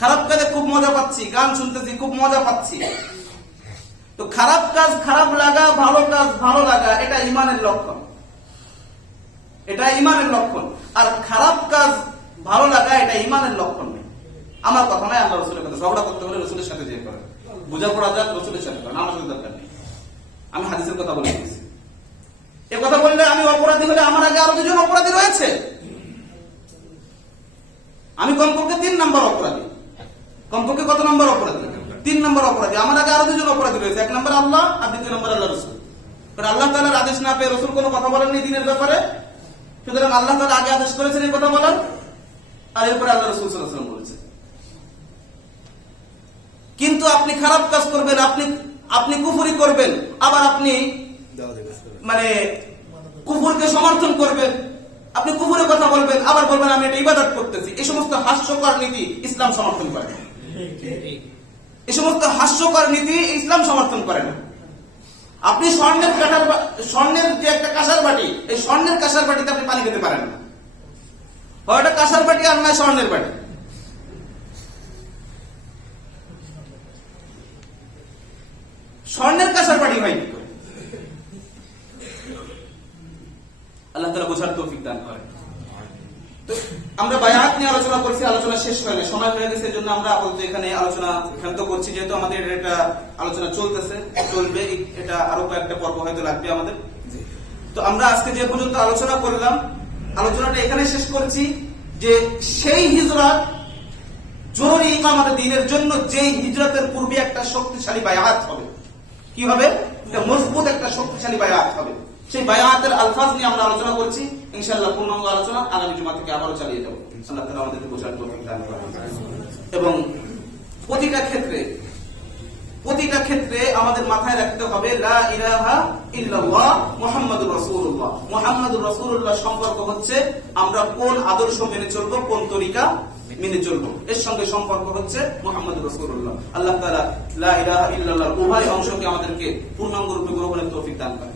খারাপ কাজে খুব মজা পাচ্ছি, গান শুনতেছি খুব মজা পাচ্ছি। তো খারাপ কাজ খারাপ লাগা, ভালো কাজ ভালো লাগা, এটা ঈমানের লক্ষণ, এটা ঈমানের লক্ষণ। আর খারাপ কাজ ভালো লাগা এটা ঈমানের লক্ষণ নেই। আমার কথা নয়, আল্লাহ রাসূলের কথা। ঝগড়া করতে হলে রাসূলের সাথে যেয়ে করেন, বোঝাপড়া যাক রাসূলের সাথে করেন, আমার সাথে দরকার নেই। আমি হাদিসের কথা বলে দিয়েছি। এ কথা বললে আমি অপরাধী হলে আমার আগে আরো দুজন অপরাধী রয়েছে, আমি কমপক্ষে 3 নম্বর অপরাধী। কমপক্ষে কত নম্বর অপরাধী? 3 নম্বর অপরাধী। আমার আগে আরো দুজন অপরাধী রয়েছে, 1 নম্বর আল্লাহ আর 2 নম্বর আল্লাহ রাসূল। কারণ আল্লাহ তাআলার আদেশ না পেয়ে রাসূল কোনো কথা বলেননি দ্বীনের ব্যাপারে, সুতরাং আল্লাহ তাআলা আগে আদেশ করেছেন এই কথা বলার, আর এরপরে আল্লাহ রাসূল সাল্লাল্লাহু আলাইহি ওয়াসাল্লাম বলেছেন। কিন্তু আপনি খারাপ কাজ করবেন, আপনি কুফরি করবেন, আবার আপনি মানে কুফরকে সমর্থন করবেন, আপনি কুফরের কথা বলবেন, আবার বলবেন আমি এটা ইবাদত করতেছি। এই সমস্ত হাস্যকর নীতি ইসলাম সমর্থন করে না। এই সমস্ত হাস্যকর নীতি ইসলাম সমর্থন করে না। আপনি স্বর্ণের যে একটা কাঁসার বাটি, এই স্বর্ণের কাঁসার বাটিতে আপনি পানি খেতে পারেন না, হয় ওটা কাঁসার বাটি আর নয় স্বর্ণের বাটি। স্বর্ণের কাঁসার বাটি হয় কি করে? আল্লাহ তাআলা বোঝার তৌফিক দান করেন। তো আমরা বায়াত নিয়ে আলোচনা করছি, আলোচনা শেষ হয়নি, সময় হয়ে গেছে, এজন্য আমরা আপাতত এখানে আলোচনা ক্ষান্ত করছি। যেহেতু আমাদের এটা আলোচনা চলতেছে, চলবে, এটা আরো কয়েকটা পর্ব হয়তো লাগবে আমাদের। তো আমরা আজকে যে পর্যন্ত আলোচনা করলাম, আলোচনাটা এখানে শেষ করছি যে সেই হিজরত জরুরি ইকামত দ্বীনের জন্য, যেই হিজরতের পূর্বে একটা শক্তিশালী বায়াত হবে। কি হবে? একটা মজবুত একটা শক্তিশালী বায়াত হবে। সেই বায়াতের আলফাজ নিয়ে আমরা আলোচনা করছি। ইনশাআল্লাহ পূর্ণাঙ্গ আলোচনা আগামী জুমা থেকে আবারও চালিয়ে যাব। আল্লাহ তাআলা আমাদেরকে বোঝার তৌফিক দান করুন। এবং প্রতিটা ক্ষেত্রে আমাদের মাথায় রাখতে হবে লা ইলাহা ইল্লাল্লাহ মুহাম্মাদুর রাসূলুল্লাহ। মুহাম্মাদুর রাসূলুল্লাহ সম্পর্ক হচ্ছে আমরা কোন আদর্শ মেনে চলবো, কোন তরিকা মেনে চলবো, এর সঙ্গে সম্পর্ক হচ্ছে মুহাম্মাদুর রাসূলুল্লাহ। আল্লাহ তাআলা লা ইলাহা ইল্লাল্লাহর উভয় অংশকে আমাদেরকে পূর্ণাঙ্গ রূপে গ্রহণের তৌফিক দান করেন।